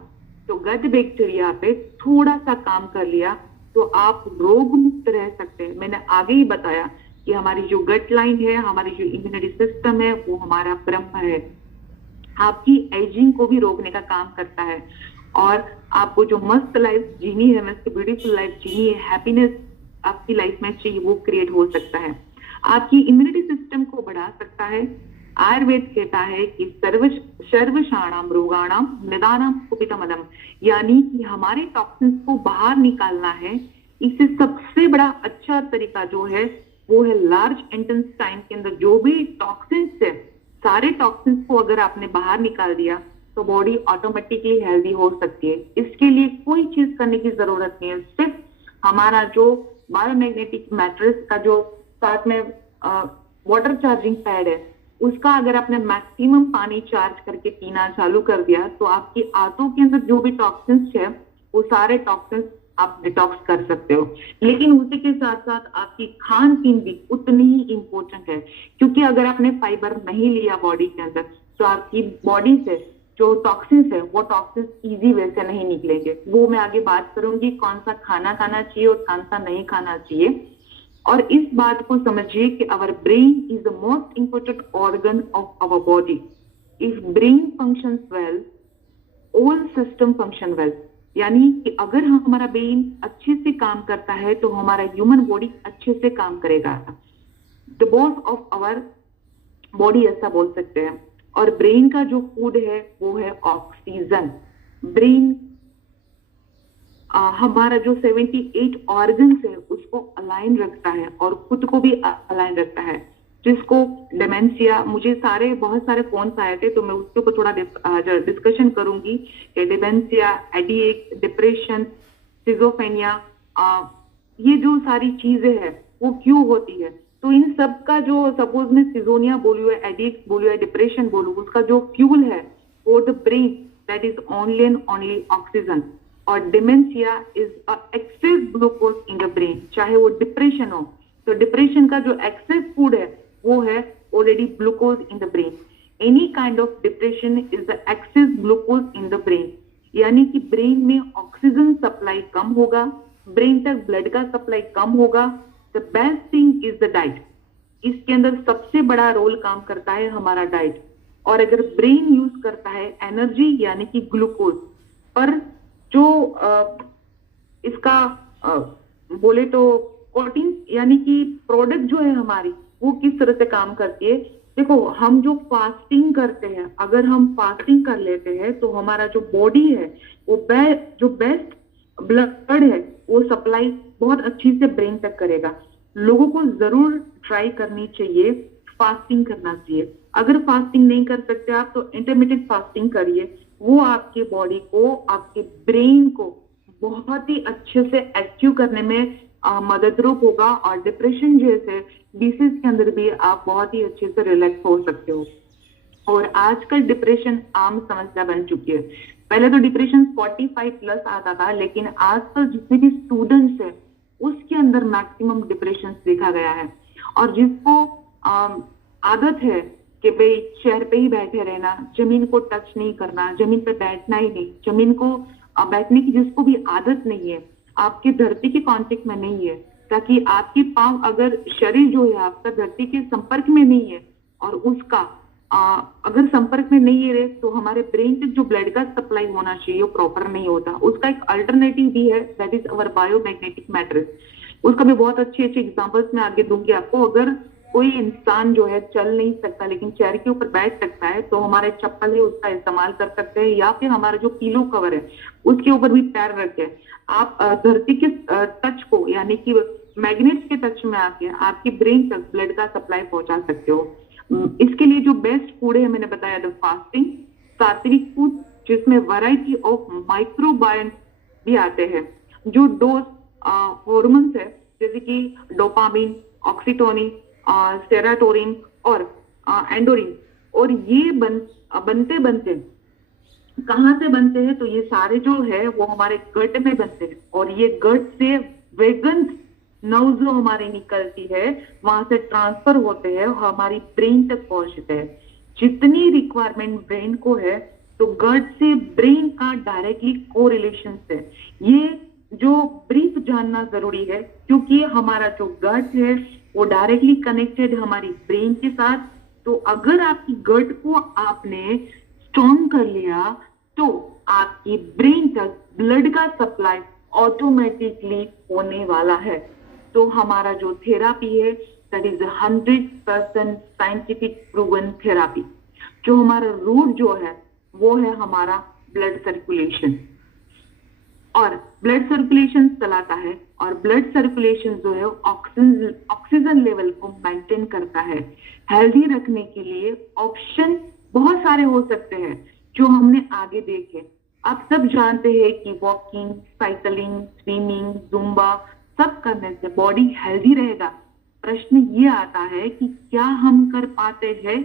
तो गट बैक्टीरिया पे थोड़ा सा काम कर लिया तो आप रोग मुक्त रह सकते हैं। मैंने आगे ही बताया कि हमारी जो गट लाइन है, हमारी जो इम्यूनिटी सिस्टम है, वो हमारा ब्रह्म है, आपकी एजिंग को भी रोकने का काम करता है और आपको जो मस्त लाइफ जीनी है, मस्त ब्यूटीफुल लाइफ जीनी है, हैप्पीनेस आपकी लाइफ में चाहिए, वो क्रिएट हो सकता है। आपकी इम्यूनिटी सिस्टम को बढ़ा सकता है। आयुर्वेद कहता है कि सर्वशाणाम रोगाणाम निदानम कुपितमदम, यानी कि हमारे टॉक्सिन्स को बाहर निकालना है। इससे सबसे बड़ा अच्छा तरीका जो है वो है लार्ज इंटेस्टाइन के अंदर जो भी टॉक्सिन्स है, सारे टॉक्सिन्स को अगर आपने बाहर निकाल दिया तो बॉडी ऑटोमेटिकली हेल्दी हो सकती है। इसके लिए कोई चीज करने की जरूरत नहीं है, सिर्फ हमारा जो बायोमैग्नेटिक मैट्रिक्स का जो साथ में वाटर चार्जिंग पैड है, उसका अगर आपने मैक्सिमम पानी चार्ज करके पीना चालू कर दिया तो आपकी आंतों के अंदर जो भी टॉक्सिन्स है वो सारे टॉक्सिन्स आप डिटॉक्स कर सकते हो। लेकिन उसी के साथ साथ आपकी खान पीन भी उतनी ही इंपॉर्टेंट है, क्योंकि अगर आपने फाइबर नहीं लिया बॉडी के अंदर तो आपकी बॉडी से जो टॉक्सिन्स है वो टॉक्सिन्स इजी वे से नहीं निकलेंगे। वो मैं आगे बात करूंगी कौन सा खाना खाना चाहिए और कौन सा नहीं खाना चाहिए। और इस बात को समझिए कि our brain is the most important organ of our body. If brain functions well, all system function well. यानी कि अगर हमारा ब्रेन अच्छे से काम करता है तो हमारा ह्यूमन बॉडी अच्छे से काम करेगा। The boss of our body ऐसा बोल सकते हैं। और ब्रेन का जो फूड है वो है ऑक्सीजन। ब्रेन हमारा जो 78 ऑर्गन्स है उसको अलाइन रखता है और खुद को भी अलाइन रखता है, जिसको डिमेंशिया, मुझे बहुत सारे फोन्स आए थे तो मैं उसके ऊपर थोड़ा डिस्कशन करूंगी कि डिमेंशिया, एडिएक, डिप्रेशन, सिजोफ्रेनिया, ये जो सारी चीजें हैं वो क्यों होती है। तो इन सब का जो, सपोज मैं सिजोनिया बोलूँ या एडिक्ट बोलूँ या डिप्रेशन बोलूँ, उसका जो फ्यूल है वो the brain, that is only and only oxygen. और dementia is excess glucose in the brain. चाहे वो डिप्रेशन हो तो डिप्रेशन का जो एक्सेस फूड है वो है already glucose in the brain. Any kind of depression is the access glucose in the brain, यानी कि ब्रेन में ऑक्सीजन सप्लाई कम होगा, ब्रेन तक ब्लड का सप्लाई कम होगा। The best thing is the diet. इसके अंदर सबसे बड़ा रोल काम करता है हमारा डाइट। और अगर ब्रेन यूज करता है एनर्जी यानी कि ग्लूकोज पर, जो इसका बोले तो प्रोटीन यानी कि प्रोडक्ट जो है हमारी वो किस तरह से काम करती है। देखो, हम जो फास्टिंग करते हैं, अगर हम फास्टिंग कर लेते हैं तो हमारा जो बॉडी है वो जो बेस्ट ब्लड है वो सप्लाई बहुत अच्छी से ब्रेन तक करेगा। लोगों को जरूर ट्राई करनी चाहिए, फास्टिंग करना चाहिए। अगर फास्टिंग नहीं कर सकते आप तो इंटरमिटेंट फास्टिंग करिए, वो आपके बॉडी को, आपके ब्रेन को बहुत ही अच्छे से एक्टिव करने में मददरूप होगा और डिप्रेशन जैसे डिसीज के अंदर भी आप बहुत ही अच्छे से रिलैक्स हो सकते हो। और आजकल डिप्रेशन आम समस्या बन चुकी है। पहले तो डिप्रेशन 45 प्लस आता था, लेकिन आजकल जितने भी स्टूडेंट्स है उसके अंदर मैक्सिमम डिप्रेशन देखा गया है। और जिसको आदत है कि भाई चेयर पे ही बैठे रहना, जमीन को टच नहीं करना, जमीन पे बैठना ही नहीं, जमीन को बैठने की जिसको भी आदत नहीं है, आपके धरती के कांटेक्ट में नहीं है, ताकि आपके पांव, अगर शरीर जो है आपका धरती के संपर्क में नहीं है और उसका अगर संपर्क में नहीं है तो हमारे ब्रेन तक जो ब्लड का सप्लाई होना चाहिए वो प्रॉपर नहीं होता। उसका एक अल्टरनेटिव भी है, that is our biomagnetic matrix. उसका भी बहुत अच्छे एक्साम्पल्स मैं आगे दूंगी आपको। अगर कोई इंसान जो है चल नहीं सकता लेकिन चेयर के ऊपर बैठ सकता है तो हमारे चप्पल है उसका इस्तेमाल कर सकते हैं, या फिर हमारा जो पिलो कवर है उसके ऊपर भी पैर रखे आप धरती के टच को, यानी कि मैग्नेट्स के टच में आके आपकी ब्रेन तक ब्लड का सप्लाई पहुंचा सकते हो। इसके लिए जो बेस्ट फूड है मैंने बताया था फास्टिंग, सात्विक फूड जिसमें वैरायटी ऑफ माइक्रोबायम भी आते हैं। जो डोज हॉर्मोन्स है जैसे कि डोपामिन, ऑक्सीटोनिन, सेरोटोनिन और एंडोरिन। और ये बनते बनते कहाँ से बनते हैं? तो ये सारे जो है वो हमारे गट में बनते हैं, और ये गट से वेगन नर्व जो हमारी निकलती है वहां से ट्रांसफर होते हैं और हमारी ब्रेन तक पहुंचते हैं। जितनी रिक्वायरमेंट ब्रेन को है, तो गट से ब्रेन का डायरेक्टली कोरिलेशन है। ये जो ब्रीफ जानना जरूरी है, क्योंकि हमारा जो गट है वो डायरेक्टली कनेक्टेड हमारी ब्रेन के साथ। तो अगर आपकी गट को आपने स्ट्रॉन्ग कर लिया, तो आपकी ब्रेन तक ब्लड का सप्लाई ऑटोमेटिकली होने वाला है। तो हमारा जो थेरापी है that is 100% scientific proven therapy. जो हमारा रूट जो है वो है हमारा ब्लड सर्कुलेशन, और ब्लड सर्कुलेशन चलाता है, और ब्लड सर्कुलेशन जो है ऑक्सीजन लेवल को मेंटेन करता है। हेल्दी रखने के लिए ऑप्शन बहुत सारे हो सकते हैं जो हमने आगे देखे। आप सब जानते हैं कि वॉकिंग, साइकिलिंग, स्विमिंग, जुम्बा सब करने से बॉडी हेल्दी रहेगा। प्रश्न ये आता है कि क्या हम कर पाते हैं?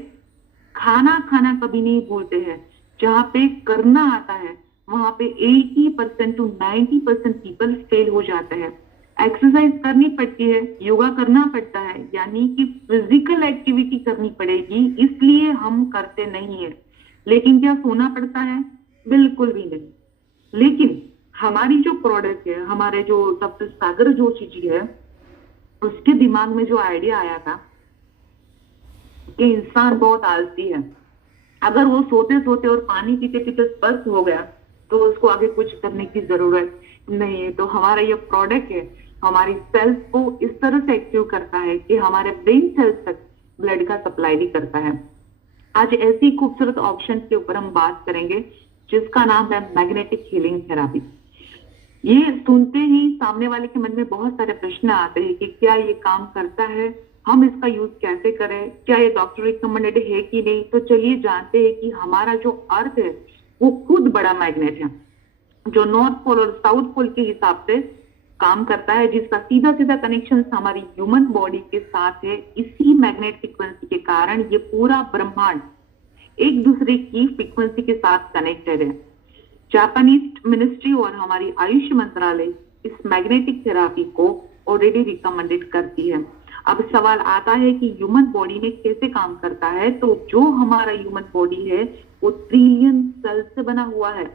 खाना खाना कभी नहीं भूलते हैं। जहाँ पे करना आता है वहां पे 80% to 90% पीपल फेल हो जाते हैं। एक्सरसाइज करनी पड़ती है, योगा करना पड़ता है, यानी कि फिजिकल एक्टिविटी करनी पड़ेगी, इसलिए हम करते नहीं है। लेकिन क्या सोना पड़ता है? बिल्कुल भी नहीं। लेकिन हमारी जो प्रोडक्ट है, हमारे जो तप्त सागर जोशी जी है, उसके दिमाग में जो आइडिया आया था कि इंसान बहुत आलसी है, अगर वो सोते सोते और पानी पीते पीते स्वस्थ हो गया तो उसको आगे कुछ करने की जरूरत नहीं है। तो हमारा ये प्रोडक्ट है हमारी सेल्स को इस तरह से एक्टिव करता है कि हमारे ब्रेन सेल्स तक ब्लड का सप्लाई भी करता है। आज ऐसी खूबसूरत ऑप्शन के ऊपर हम बात करेंगे जिसका नाम है मैग्नेटिक हीलिंग थेरापी। ये सुनते ही सामने वाले के मन में बहुत सारे प्रश्न आते हैं कि क्या ये काम करता है, हम इसका यूज कैसे करें, क्या ये डॉक्टर रिकमेंडेड है कि नहीं। तो चलिए जानते हैं कि हमारा जो अर्थ है वो खुद बड़ा मैग्नेट है, जो नॉर्थ पोल और साउथ पोल के हिसाब से काम करता है, जिसका सीधा सीधा कनेक्शन हमारी ह्यूमन बॉडी के साथ है। इसी मैग्नेट फ्रीक्वेंसी के कारण ये पूरा ब्रह्मांड एक दूसरे की फ्रीक्वेंसी के साथ कनेक्टेड है। जापानीज मिनिस्ट्री और हमारी आयुष मंत्रालय इस मैग्नेटिक थेरापी को ऑलरेडी रिकमेंडेड करती है। अब सवाल आता है कि ह्यूमन बॉडी में कैसे काम करता है। तो जो हमारा ह्यूमन बॉडी है वो ट्रिलियन सेल्स से बना हुआ है।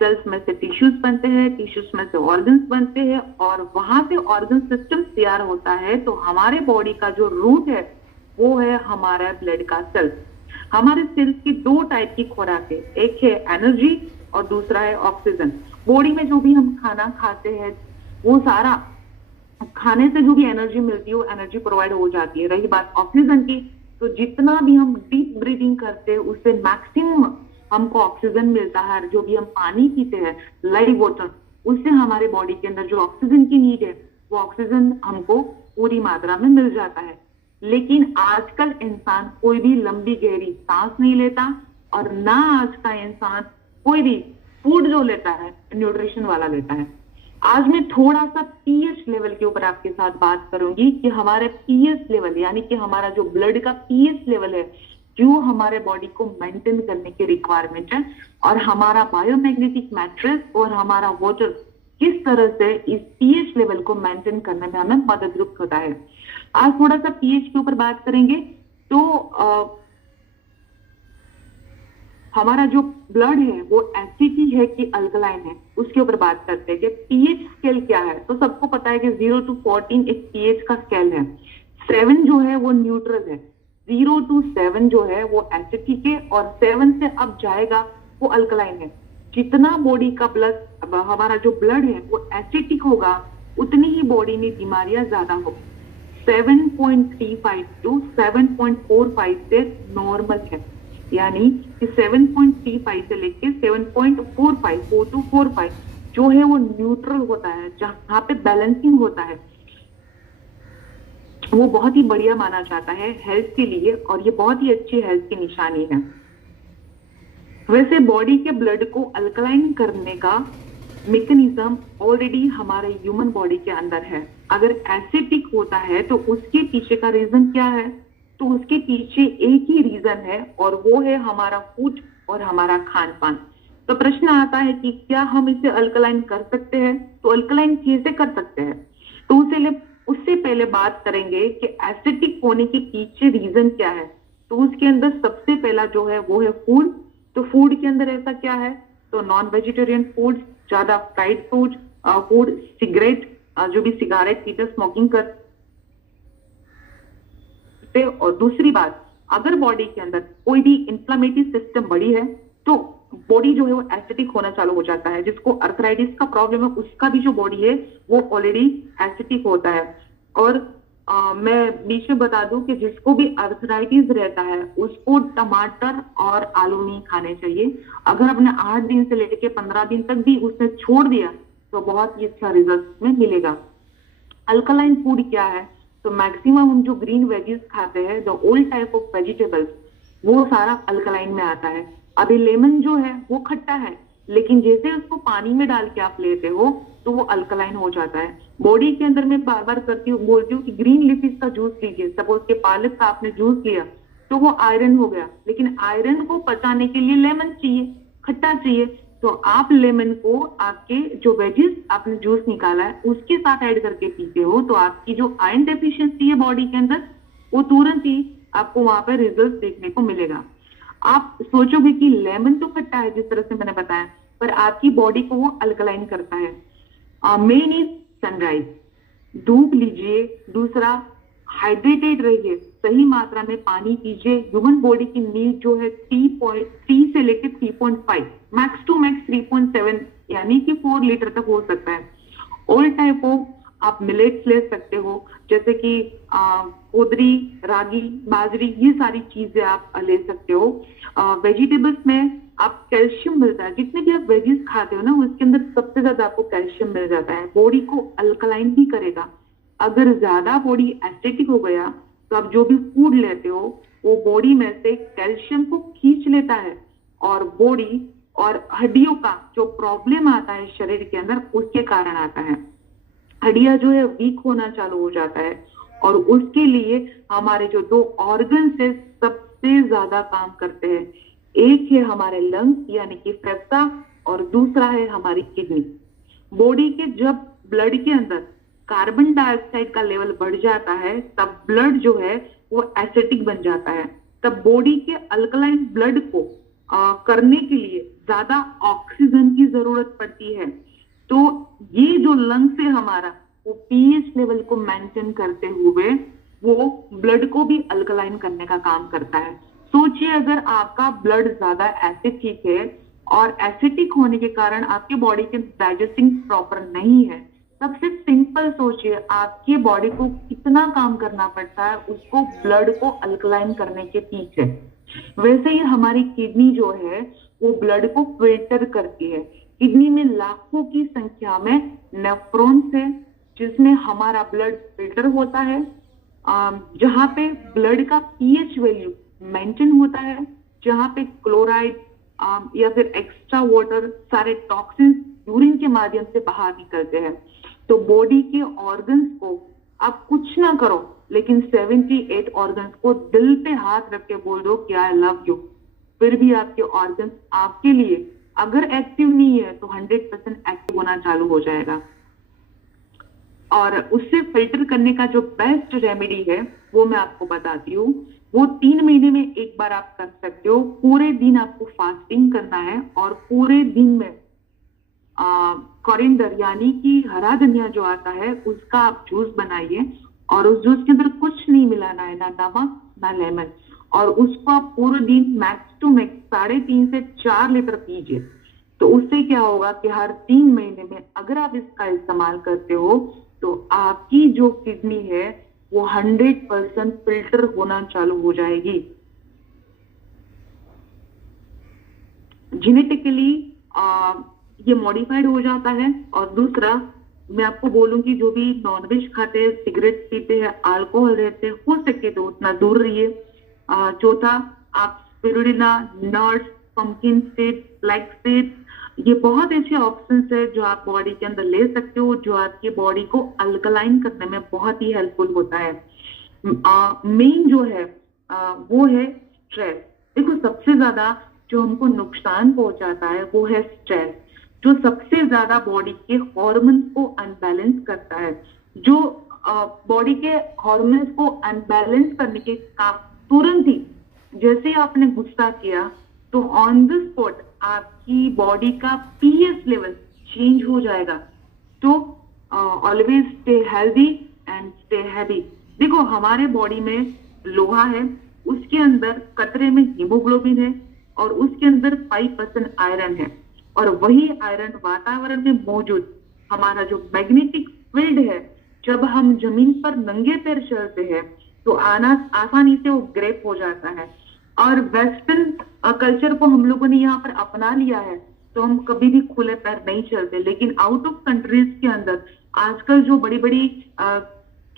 सेल्स में से टिश्यूज बनते हैं, टिश्यूज में से ऑर्गन्स बनते हैं, और वहां से ऑर्गन सिस्टम तैयार होता है। तो हमारे बॉडी का जो रूट है वो है हमारा ब्लड का सेल्स। हमारे सेल्स की दो टाइप की खुराक है, एक है एनर्जी और दूसरा है ऑक्सीजन। बॉडी में जो भी हम खाना खाते हैं वो सारा खाने से जो भी एनर्जी मिलती है वो एनर्जी प्रोवाइड हो जाती है। रही बात ऑक्सीजन की, तो जितना भी हम डीप ब्रीदिंग करते हैं उससे मैक्सिमम हमको ऑक्सीजन मिलता है। जो भी हम पानी पीते हैं, लाइव वाटर, उससे हमारे बॉडी के अंदर जो ऑक्सीजन की नीड है वो ऑक्सीजन हमको पूरी मात्रा में मिल जाता है। लेकिन आजकल इंसान कोई भी लंबी गहरी सांस नहीं लेता, और ना आज का इंसान कोई भी फूड जो लेता है न्यूट्रिशन वाला लेता है। आज मैं थोड़ा सा पीएच लेवल के ऊपर आपके साथ बात करूंगी कि हमारे पीएच लेवल, यानी कि हमारा जो ब्लड का पीएच लेवल है, जो हमारे बॉडी को मेंटेन करने की रिक्वायरमेंट है, और हमारा बायोमैग्नेटिक मैट्रिक्स और हमारा वाटर किस तरह से इस पीएच लेवल को मेंटेन करने में हमें मददरूप होता है। आज थोड़ा सा पीएच के ऊपर बात करेंगे। तो हमारा जो ब्लड है वो एसिडिक है कि अल्कलाइन है, उसके ऊपर बात करते हैं कि पीएच स्केल क्या है। तो सबको पता है कि 0 to 14 एक पीएच का स्केल है। 7 जो है वो न्यूट्रल है, 0 to 7 जो है वो एसिडिक है, और 7 से अब जाएगा वो अल्कलाइन है। जितना बॉडी का ब्लड, हमारा जो ब्लड है वो एसिडिक होगा, उतनी ही बॉडी में बीमारियां ज्यादा होगी। 7.35 to 7.45 से नॉर्मल है, यानी कि 7.35 से लेके 7.45 4 to 45 जो है वो न्यूट्रल होता है, जहां पे बैलेंसिंग होता है। वो बहुत ही बढ़िया माना जाता है हेल्थ के लिए, और ये बहुत ही अच्छी हेल्थ की निशानी है। वैसे बॉडी के ब्लड को अल्कलाइन करने का मैकेनिज्म ऑलरेडी हमारे ह्यूमन बॉडी के अंदर है। अगर एसिडिक होता है तो उसके पीछे का रीजन क्या है? तो उसके पीछे एक ही रीजन है और वो है हमारा फूड और हमारा खान पान। तो प्रश्न आता है कि क्या हम इसे अल्कलाइन कर सकते हैं? तो अल्कलाइन कैसे कर सकते हैं? तो उससे पहले बात करेंगे कि एसिडिक होने के पीछे रीजन क्या है। तो उसके अंदर सबसे पहला जो है वो है फूड। तो फूड के अंदर ऐसा क्या है? तो नॉन वेजिटेरियन फूड, ज्यादा फ्राइड फूड, सिगरेट, जो भी सिगारेट पीते, स्मोकिंग करते। और दूसरी बात, अगर बॉडी के अंदर कोई भी इंफ्लेमेटरी सिस्टम बढ़ी है तो बॉडी जो है वो एसिडिक होना चालू हो जाता है। जिसको अर्थराइटिस का प्रॉब्लम है उसका भी जो बॉडी है वो ऑलरेडी एसिडिक होता है। और मैं बीच में बता दूं कि जिसको भी अर्थराइटिस रहता है उसको टमाटर और आलू नहीं खाने चाहिए। अगर अपने 8 दिन से लेकर 15 दिन तक भी उसने छोड़ दिया तो बहुत ही अच्छा रिजल्ट में मिलेगा। अल्कलाइन फूड क्या है? तो मैक्सिमम हम जो ग्रीन वेजीज खाते हैं, the old type of vegetables, वो सारा अल्कलाइन में आता है। अभी लेमन जो है वो खट्टा है, लेकिन जैसे उसको पानी में डाल के आप लेते हो तो वो अल्कलाइन हो जाता है। बॉडी के अंदर मैं बार बार बोलती हूँ कि ग्रीन लीफीज का जूस लीजिए। सपोज के पालक का आपने जूस लिया तो वो आयरन हो गया, लेकिन आयरन को पचाने के लिए लेमन चाहिए, खट्टा चाहिए। तो आप लेमन को आपके जो वेजिस आपने जूस निकाला है उसके साथ ऐड करके पीते हो तो आपकी जो आयरन डेफिशिएंसी है बॉडी के अंदर वो तुरंत ही आपको वहां पर रिजल्ट देखने को मिलेगा। आप सोचोगे कि लेमन तो खट्टा है जिस तरह से मैंने बताया, पर आपकी बॉडी को वो अल्कलाइन करता है। मेन इज सनराइज, धूप लीजिए। दूसरा, हाइड्रेटेड रहिए, सही मात्रा में पानी पीजिए। ह्यूमन बॉडी की नीड जो है 3 से लेकर 3.5, मैक्स टू मैक्स 3.7 यानी कि 4 लीटर तक हो सकता है। ऑल टाइप ऑफ आप मिलेट्स ले सकते हो, जैसे कि कोदरी, रागी, बाजरी, ये सारी चीजें आप ले सकते हो। वेजिटेबल्स में आप कैल्शियम मिलता है। जितने भी आप वेजीज खाते हो ना उसके अंदर सबसे ज्यादा आपको कैल्शियम मिल जाता है। बॉडी को अल्कलाइन भी करेगा। अगर ज्यादा बॉडी एसिडिक हो गया तो आप जो भी फूड लेते हो वो बॉडी में से कैल्शियम को खींच लेता है और बॉडी और हड्डियों का जो प्रॉब्लम आता है शरीर के अंदर उसके कारण आता है। हड्डियां जो है वीक होना चालू हो जाता है और उसके लिए हमारे जो 2 ऑर्गन से सबसे ज्यादा काम करते हैं, एक है हमारे लंग्स यानी कि फेफड़ा और दूसरा है हमारी किडनी। बॉडी के जब ब्लड के अंदर कार्बन डाइऑक्साइड का लेवल बढ़ जाता है तब ब्लड जो है वो एसिडिक बन जाता है। तब बॉडी के अल्कलाइन ब्लड को करने के लिए ज्यादा ऑक्सीजन की जरूरत पड़ती है। तो ये जो लंग्स है हमारा वो पीएच लेवल को मेंटेन करते हुए वो ब्लड को भी अल्कलाइन करने का काम करता है। सोचिए अगर आपका ब्लड ज्यादा एसिडिक है और एसिडिक होने के कारण आपके बॉडी के डाइजेस्टिंग प्रॉपर नहीं है, सबसे सिंपल सोचिए आपकी बॉडी को कितना काम करना पड़ता है उसको ब्लड को अल्कलाइन करने के पीछे। वैसे ही हमारी किडनी जो है वो ब्लड को फिल्टर करती है। किडनी में लाखों की संख्या में नेफ्रॉन्स है जिसमें हमारा ब्लड फिल्टर होता है, जहां पे ब्लड का पीएच वैल्यू मेंटेन होता है, जहां पे क्लोराइड या फिर एक्स्ट्रा वाटर सारे टॉक्सिन्स यूरिन के माध्यम से बाहर निकलते हैं। तो बॉडी के ऑर्गन्स को आप कुछ ना करो लेकिन 78 ऑर्गन्स को दिल पे हाथ रख के बोल दो कि आई लव यू, फिर भी आपके ऑर्गन्स आपके लिए अगर एक्टिव नहीं है तो 100% एक्टिव होना चालू हो जाएगा। और उससे फिल्टर करने का जो बेस्ट रेमेडी है वो मैं आपको बताती हूँ। वो 3 महीने में एक बार आप कर सकते हो। पूरे दिन आपको फास्टिंग करना है और पूरे दिन में कोरिएंडर यानी कि हरा धनिया जो आता है उसका आप जूस बनाइए और उस जूस के अंदर कुछ नहीं मिलाना है, ना नमक ना लेमन, और उसको आप पूरे दिन मैक्स टू मैक्स 3.5 से 4 लीटर पीजिए। तो उससे क्या होगा कि हर 3 महीने में अगर आप इसका इस्तेमाल करते हो तो आपकी जो किडनी है वो 100% फिल्टर होना चालू हो जाएगी। जेनेटिकली ये मॉडिफाइड हो जाता है। और दूसरा मैं आपको बोलूं कि जो भी नॉनवेज खाते हैं, सिगरेट पीते हैं, अल्कोहल रहते हैं, हो सके तो उतना दूर रहिए। चौथा, आप spirulina, nuts, pumpkin seeds, flax seeds, ये बहुत ऐसे ऑप्शंस है जो आप बॉडी के अंदर ले सकते हो, जो आपकी बॉडी को अल्कलाइन करने में बहुत ही हेल्पफुल होता है। मेन जो है वो है स्ट्रेस। देखो, सबसे ज्यादा जो हमको नुकसान पहुंचाता है वो है स्ट्रेस, जो सबसे ज्यादा बॉडी के हॉर्मोन्स को अनबैलेंस करता है। जो बॉडी के हॉर्मोन्स को अनबैलेंस करने के तुरंत ही जैसे आपने गुस्सा किया तो ऑन द स्पॉट आपकी बॉडी का पीएच लेवल चेंज हो जाएगा। तो always stay healthy and stay happy. देखो, हमारे बॉडी में लोहा है, उसके अंदर कतरे में हीमोग्लोबिन है और उसके अंदर 5% आयरन है, और वही आयरन वातावरण में मौजूद हमारा जो मैग्नेटिक फील्ड है, जब हम जमीन पर नंगे पैर चलते हैं तो आसानी से वो ग्रैब हो जाता है। और वेस्टर्न कल्चर को हम लोगों ने यहाँ पर अपना लिया है, तो हम कभी भी खुले पैर नहीं चलते। लेकिन आउट ऑफ कंट्रीज के अंदर आजकल जो बड़ी बड़ी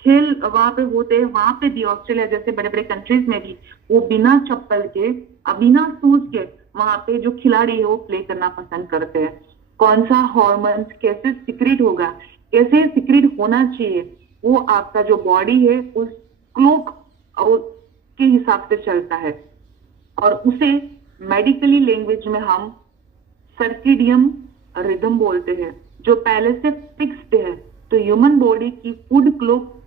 खेल वहां पे होते हैं, वहां पे भी ऑस्ट्रेलिया जैसे बड़े बड़े कंट्रीज में भी वो बिना चप्पल के, बिना शूज के वहां पे जो खिलाड़ी है वो प्ले करना पसंद करते हैं। कौन सा हॉर्मोन कैसे सीक्रेट होगा, कैसे सीक्रेट होना चाहिए, वो आपका जो बॉडी है उस क्लॉक के हिसाब से चलता है, और उसे मेडिकली लैंग्वेज में हम सर्किडियम रिदम बोलते हैं, जो पहले से फिक्स्ड है। तो ह्यूमन बॉडी की फूड क्लॉक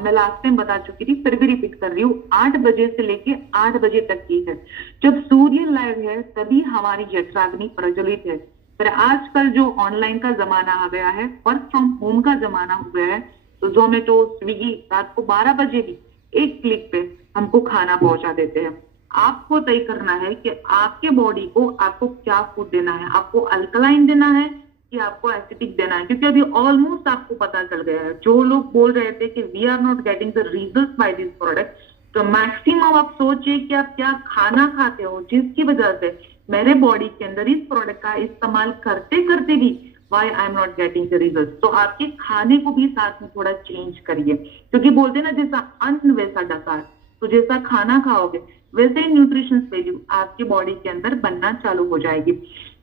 मैं लास्ट टाइम बता चुकी थी, फिर भी रिपीट कर रही हूँ, 8 बजे से लेके 8 बजे तक की है। जब सूर्य लाइव है तभी हमारी जठराग्नि प्रज्वलित है। पर आजकल जो ऑनलाइन का जमाना आ गया है, वर्क फ्रॉम होम का जमाना हो गया है, तो जोमेटो, स्विगी रात को 12 बजे भी एक क्लिक पे हमको खाना पहुंचा देते हैं। आपको तय करना है कि आपके बॉडी को आपको क्या फूड देना है, आपको अल्कलाइन देना है कि आपको एसिडिक देना है। क्योंकि अभी ऑलमोस्ट आपको पता चल गया है, जो लोग बोल रहे थे कि we are not getting the result by this product, तो मैक्सिमम आप सोचिए कि आप क्या खाना खाते हो जिसकी वजह से मेरे बॉडी के अंदर इस प्रोडक्ट का इस्तेमाल करते करते भी why I am not getting the result. तो आपके खाने को भी साथ में थोड़ा चेंज करिए, क्योंकि बोलते ना जैसा अन्न वैसा डकार, तो जैसा खाना खाओगे वैसे ही न्यूट्रिशन वैल्यू आपकी बॉडी के अंदर बनना चालू हो जाएगी।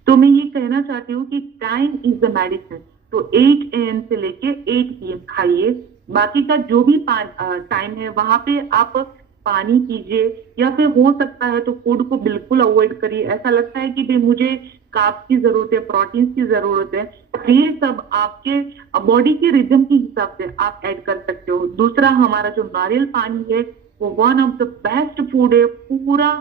तो मैं ये कहना चाहती हूँ कि टाइम इज द मेडिसिन। तो 8 AM से लेके 8 PM खाइए, बाकी का जो भी टाइम है वहां पे आप पानी पीजिए, या फिर हो सकता है तो फूड को बिल्कुल अवॉइड करिए। ऐसा लगता है कि भाई मुझे कार्ब्स की जरूरत है, प्रोटीन की जरूरत है, तो ये सब आपके बॉडी के रिदम के हिसाब से आप ऐड कर सकते हो। दूसरा, हमारा जो नारियल पानी है वो one of the best food है, पूरा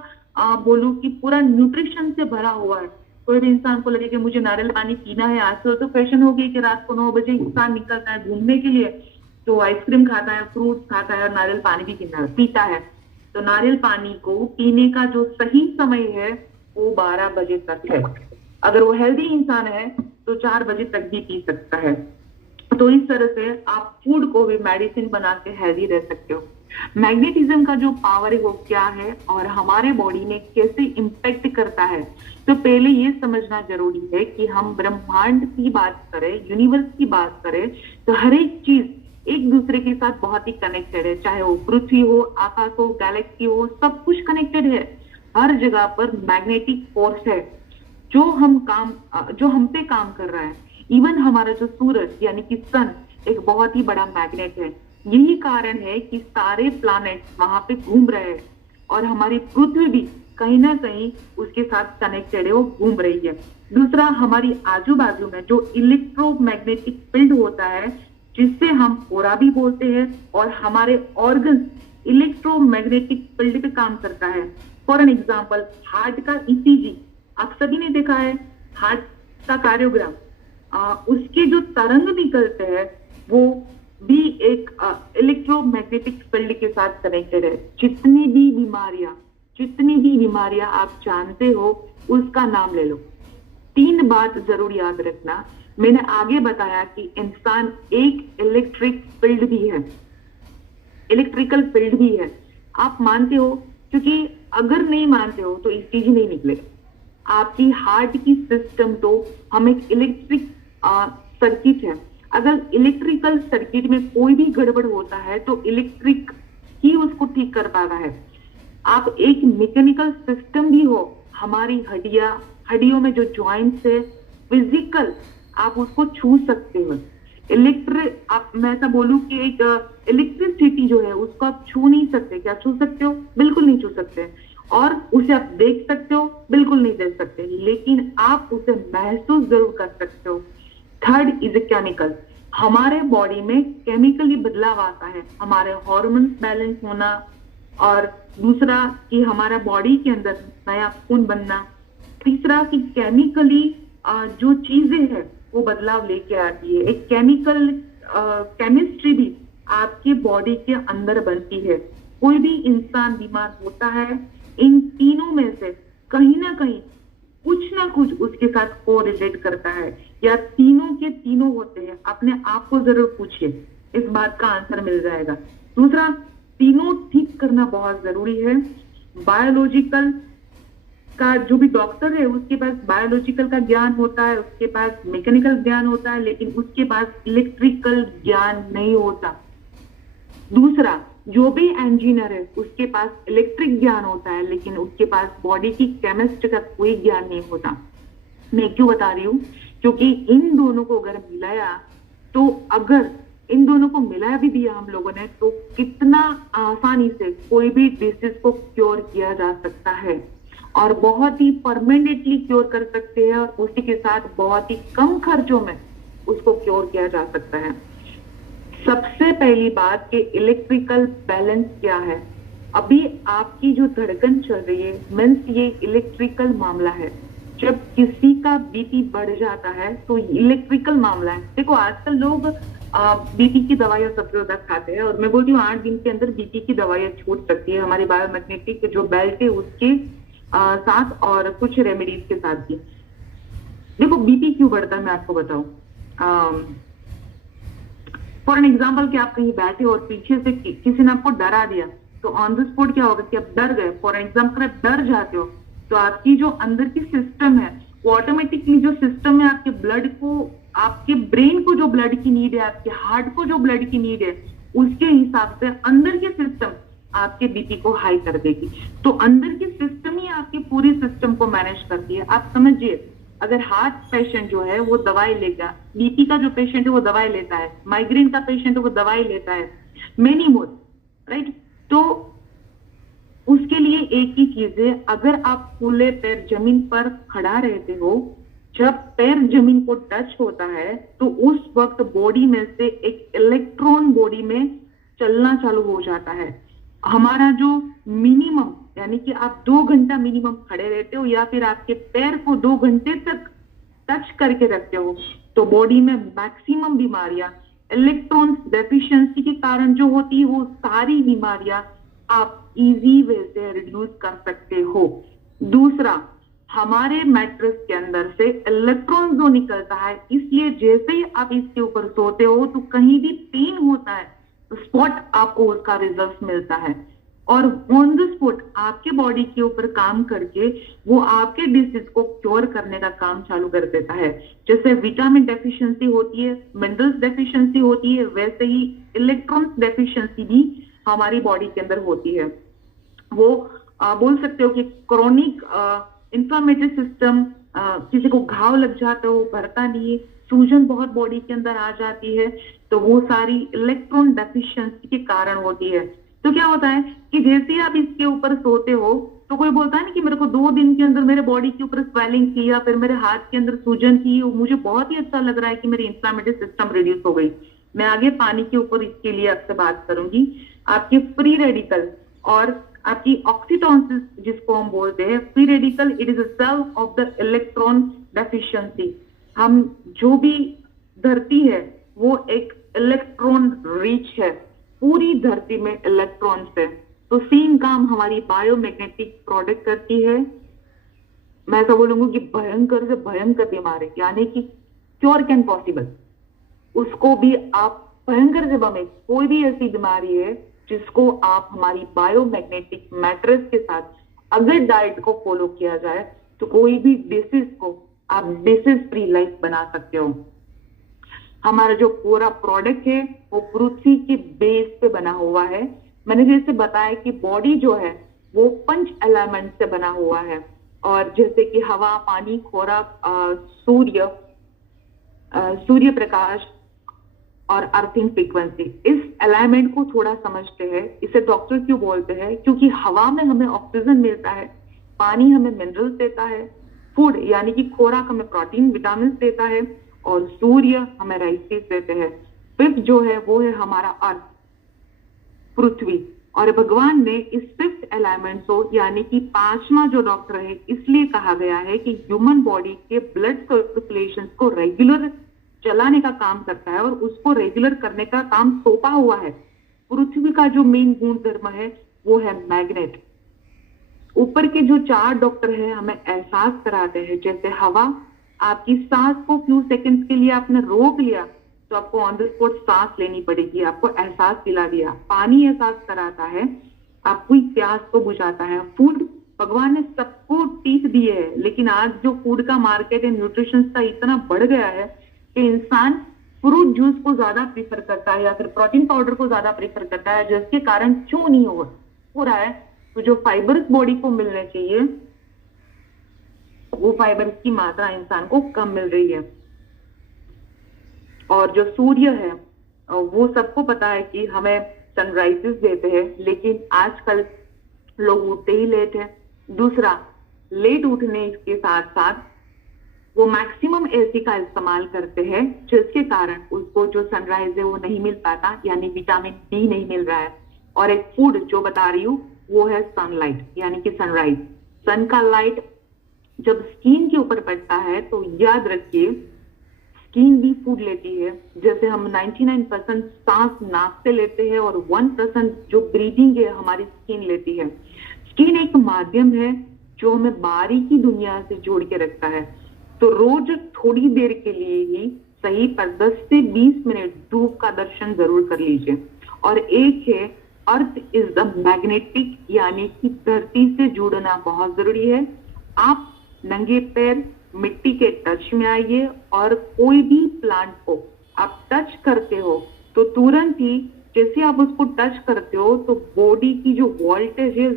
बोलूं कि पूरा न्यूट्रिशन से भरा हुआ है। कोई भी इंसान को लगे कि मुझे नारियल पानी पीना है, आजकल तो फैशन हो गई कि रात को 9 बजे इंसान निकलता है घूमने के लिए, तो आइसक्रीम खाता है, फ्रूट खाता है और नारियल पानी भी पीता है। तो नारियल पानी को पीने का जो सही समय है वो 12 बजे तक है। अगर वो हेल्दी इंसान है तो 4 बजे तक भी पी सकता है। तो इस तरह से आप फूड को भी मेडिसिन बना के हेल्दी रह सकते हो। मैग्नेटिज्म का जो पावर है वो क्या है और हमारे बॉडी में कैसे इम्पैक्ट करता है, तो पहले ये समझना जरूरी है कि हम ब्रह्मांड की बात करें, यूनिवर्स की बात करें, तो हर एक चीज एक दूसरे के साथ बहुत ही कनेक्टेड है। चाहे वो पृथ्वी हो, आकाश हो, गैलेक्सी हो, सब कुछ कनेक्टेड है। हर जगह पर मैग्नेटिक फोर्स है जो हम पे काम कर रहा है। इवन हमारा जो सूरज यानी कि सन एक बहुत ही बड़ा मैग्नेट है। यही कारण है कि सारे प्लैनेट्स वहां पे घूम रहे हैं और हमारी पृथ्वी भी कहीं ना कहीं उसके साथ कनेक्टेड है, वो घूम रही है। दूसरा, हमारी आजू बाजू में जो इलेक्ट्रोमैग्नेटिक फील्ड होता है जिससे हम ऑरा भी बोलते हैं, और हमारे ऑर्गन इलेक्ट्रोमैग्नेटिक फील्ड पे काम करता है। फॉर एन एग्जाम्पल, हार्ट का ECG आप सभी ने देखा है, हार्ट का कार्डियोग्राम, उसके जो तरंग निकलते हैं वो भी एक इलेक्ट्रोमैग्नेटिक फील्ड के साथ कनेक्टेड है। जितनी भी बीमारियां आप जानते हो उसका नाम ले लो। 3 बात जरूर याद रखना। मैंने आगे बताया कि इंसान एक इलेक्ट्रिकल फील्ड भी है। आप मानते हो? क्योंकि अगर नहीं मानते हो तो ECG नहीं निकलेगा। आपकी हार्ट की सिस्टम तो हम एक इलेक्ट्रिक सर्किट है। अगर इलेक्ट्रिकल सर्किट में कोई भी गड़बड़ होता है तो इलेक्ट्रिक ही उसको ठीक कर पाता है। आप एक मैकेनिकल सिस्टम भी हो, हमारी हड्डियों में जो जॉइंट्स है फिजिकल, आप उसको छू सकते हो। मैं ऐसा बोलूं कि एक इलेक्ट्रिसिटी जो है उसको आप छू नहीं सकते। क्या छू सकते हो? बिल्कुल नहीं छू सकते। और उसे आप देख सकते हो? बिल्कुल नहीं देख सकते, लेकिन आप उसे महसूस जरूर कर सकते हो। Third is a chemical. हमारे बॉडी में केमिकली बदलाव आता है, हमारे हॉर्मोन्स बैलेंस होना, और दूसरा कि हमारा बॉडी के अंदर नया खून बनना, तीसरा कि केमिकली जो चीजें हैं वो बदलाव लेके आती है। एक केमिस्ट्री भी आपके बॉडी के अंदर बनती है। कोई भी इंसान बीमार होता है, इन तीनों में से कहीं ना कुछ उसके साथ कोरिलेट करता है, या तीनों के तीनों होते हैं। अपने आप को जरूर पूछिए, इस बात का आंसर मिल जाएगा। दूसरा, तीनों ठीक करना बहुत जरूरी है। बायोलॉजिकल का जो भी डॉक्टर है उसके पास बायोलॉजिकल का ज्ञान होता है, उसके पास मैकेनिकल ज्ञान होता है, लेकिन उसके पास इलेक्ट्रिकल ज्ञान नहीं होता। दूसरा, जो भी इंजीनियर है उसके पास इलेक्ट्रिक ज्ञान होता है, लेकिन उसके पास बॉडी की केमिस्ट्री का कोई ज्ञान नहीं होता। मैं क्यों बता रही हूँ? क्योंकि इन दोनों को अगर मिलाया, तो अगर इन दोनों को मिला भी दिया हम लोगों ने, तो कितना आसानी से कोई भी डिसीज को क्योर किया जा सकता है, और बहुत ही परमानेंटली क्योर कर सकते हैं, और उसी के साथ बहुत ही कम खर्चों में उसको क्योर किया जा सकता है। सबसे पहली बात कि इलेक्ट्रिकल बैलेंस क्या है। अभी आपकी जो धड़कन चल रही है, मीन्स ये इलेक्ट्रिकल मामला है। जब किसी का बीपी बढ़ जाता है तो इलेक्ट्रिकल मामला है। देखो, आजकल लोग बीपी की दवाइयां सबसे ज्यादा खाते हैं, और मैं बोलती हूँ 8 दिन के अंदर बीपी की दवाइयां छूट सकती है हमारी बायोमैग्नेटिक जो बेल्ट है उसके साथ, और कुछ रेमेडीज के साथ भी। देखो, बीपी क्यों बढ़ता है मैं आपको बताऊं। फॉर एन एग्जाम्पल कि आप कहीं बैठे और पीछे से किसी ने आपको डरा दिया, तो ऑन द स्पॉट क्या होगा कि आप डर गए। फॉर एग्जाम्पल आप डर जाते हो, तो आपकी जो अंदर की सिस्टम है वो ऑटोमेटिकली जो सिस्टम है आपके ब्लड को, आपके ब्रेन को जो ब्लड की नीड है, आपके हार्ट को जो ब्लड की नीड है, उसके हिसाब से अंदर की सिस्टम आपके बीपी को हाई कर देगी। तो अंदर की सिस्टम ही आपकी पूरी सिस्टम को मैनेज करती है। आप समझिए, अगर हार्ट पेशेंट जो है वो दवाई लेगा, बीपी का जो पेशेंट है वो दवाई लेता है, माइग्रेन का पेशेंट है वो दवाई लेता है, मेनी मोर, राइट। तो उसके लिए एक ही चीज है, अगर आप खुले पैर जमीन पर खड़ा रहते हो, जब पैर जमीन को टच होता है तो उस वक्त बॉडी में से एक इलेक्ट्रॉन बॉडी में चलना चालू हो जाता है। हमारा जो मिनिमम, यानी कि आप 2 घंटा मिनिमम खड़े रहते हो, या फिर आपके पैर को 2 घंटे तक टच करके रखते हो, तो बॉडी में मैक्सिमम बीमारियां इलेक्ट्रॉन डेफिशिएंसी के कारण जो होती है, वो सारी बीमारियां आप इजी वे से रिड्यूस कर सकते हो। दूसरा, हमारे मैट्रेस के अंदर से इलेक्ट्रॉन जो निकलता है, इसलिए जैसे ही आप इसके ऊपर सोते हो तो कहीं भी पेन होता है तो स्पॉट आपको उसका रिजल्ट मिलता है, और ऑन द स्पॉट आपके बॉडी के ऊपर काम करके वो आपके डिसीज को क्योर करने का काम चालू कर देता है। जैसे विटामिन डेफिशिएंसी होती है, मिनरल्स डेफिशिएंसी होती है, वैसे ही इलेक्ट्रॉन्स डेफिशिएंसी भी हमारी बॉडी के अंदर होती है। वो बोल सकते हो कि क्रोनिक इंफ्लेमेटरी सिस्टम, किसी को घाव लग जाता है वो भरता नहीं है, सूजन बहुत बॉडी के अंदर आ जाती है, तो वो सारी इलेक्ट्रॉन डेफिशिएंसी के कारण होती है। तो क्या होता है कि जैसे ही आप इसके ऊपर सोते हो, तो कोई बोलता है ना कि मेरे को 2 दिन के अंदर मेरे बॉडी के ऊपर स्वेलिंग की, या फिर मेरे हाथ के अंदर सूजन की, मुझे बहुत ही अच्छा लग रहा है कि मेरी इंफ्लेमेटरी सिस्टम रिड्यूस हो गई। मैं आगे पानी के ऊपर इसके लिए आपसे बात करूंगी। आपके फ्री रेडिकल और आपकी ऑक्सीटोसिस जिसको हम बोलते हैं, free radical, it is a cell of the electron deficiency. हम जो भी धरती है वो एक इलेक्ट्रॉन रिच है, पूरी धरती में इलेक्ट्रॉन है। तो सेम काम हमारी बायोमैग्नेटिक प्रोडक्ट करती है। मैं तो बोलूंगी कि भयंकर से भयंकर बीमारी, यानी कि क्योर कैन पॉसिबल, उसको भी आप भयंकर से बमे, कोई भी ऐसी बीमारी है जिसको आप हमारी बायोमैग्नेटिक मैट्रेस के साथ अगर डाइट को फॉलो किया जाए तो कोई भी डिसीज को आप डिसीज फ्री लाइफ बना सकते हो। हमारा जो पूरा प्रोडक्ट है वो पृथ्वी के बेस पे बना हुआ है। मैंने जैसे बताया कि बॉडी जो है वो 5 एलिमेंट से बना हुआ है, और जैसे कि हवा, पानी, खुराक, सूर्य सूर्य प्रकाश और अर्थिंग फ्रीक्वेंसी, इस अलाइनमेंट को थोड़ा समझते हैं। इसे डॉक्टर क्यों बोलते हैं? क्योंकि हवा में हमें ऑक्सीजन मिलता है, पानी हमें मिनरल्स देता है, फूड यानी कि खुराक हमें प्रोटीन विटामिन देता है, और सूर्य हमें राइसेस देते हैं। फिफ्थ जो है वो है हमारा अर्थ, पृथ्वी। और भगवान ने इस फिफ्थ अलाइनमेंट को यानी कि पांचवा जो डॉक्टर है, इसलिए कहा गया है कि ह्यूमन बॉडी के ब्लड सर्कुलेशन को रेगुलर चलाने का काम करता है और उसको रेगुलर करने का काम सौंपा हुआ है। पृथ्वी का जो मेन गुण धर्म है वो है मैग्नेट। ऊपर के जो चार डॉक्टर हैं हमें एहसास कराते हैं, जैसे हवा, आपकी सांस को फ्यू सेकंड्स के लिए आपने रोक लिया तो आपको ऑन द स्पॉट सांस लेनी पड़ेगी, आपको एहसास दिला दिया। पानी एहसास कराता है, आपकी प्यास को बुझाता है। फूड, भगवान ने सबको टीथ दिए है, लेकिन आज जो फूड का मार्केट है, न्यूट्रिशन का इतना बढ़ गया है कि इंसान फ्रूट जूस को ज्यादा प्रीफर करता है या फिर प्रोटीन पाउडर को ज्यादा प्रीफर करता है, जिसके कारण क्यों नहीं हो रहा है? तो जो फाइबर्स बॉडी को मिलने चाहिए वो फाइबर्स की मात्रा इंसान को कम मिल रही है। और जो सूर्य है वो सबको पता है कि हमें सनराइजेस देते हैं, लेकिन आजकल लोग उठते ही लेट है। दूसरा, लेट उठने के साथ साथ वो मैक्सिमम एसी का इस्तेमाल करते हैं, जिसके कारण उसको जो सनराइज है वो नहीं मिल पाता, यानी विटामिन डी नहीं मिल रहा है। और एक फूड जो बता रही हूँ वो है सनलाइट यानी कि सनराइज। सन का लाइट जब स्किन के ऊपर पड़ता है तो याद रखिए स्किन भी फूड लेती है। जैसे हम 99% सांस नाक से लेते हैं और 1% जो ब्रीदिंग है हमारी स्किन लेती है। स्किन एक माध्यम है जो हमें बाहरी की दुनिया से जोड़ के रखता है। तो रोज थोड़ी देर के लिए ही सही पर 10 से 20 मिनट धूप का दर्शन जरूर कर लीजिए। और एक है अर्थ इज द मैग्नेटिक, यानी कि धरती से जुड़ना बहुत जरूरी है। आप नंगे पैर मिट्टी के टच में आइए और कोई भी प्लांट को आप टच करते हो तो तुरंत ही जैसे आप उसको टच करते हो तो बॉडी की जो वोल्टेज है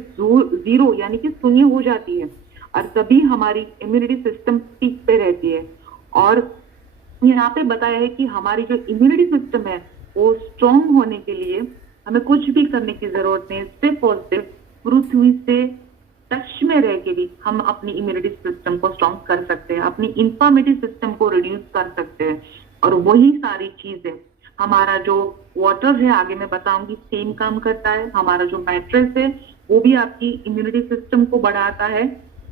जीरो यानी कि शून्य हो जाती है, और तभी हमारी इम्यूनिटी सिस्टम पीक पे रहती है। और यहाँ पे बताया है कि हमारी जो इम्यूनिटी सिस्टम है वो स्ट्रॉन्ग होने के लिए हमें कुछ भी करने की जरूरत नहीं, सिर्फ और सिर्फ पृथ्वी से टच में रह के भी हम अपनी इम्यूनिटी सिस्टम को स्ट्रॉन्ग कर सकते हैं, अपनी इंफर्मिटी सिस्टम को रिड्यूस कर सकते हैं। और वही सारी चीजें हमारा जो वाटर है, आगे मैं बताऊंगी, सेम काम करता है। हमारा जो मैट्रेस है वो भी आपकी इम्यूनिटी सिस्टम को बढ़ाता है।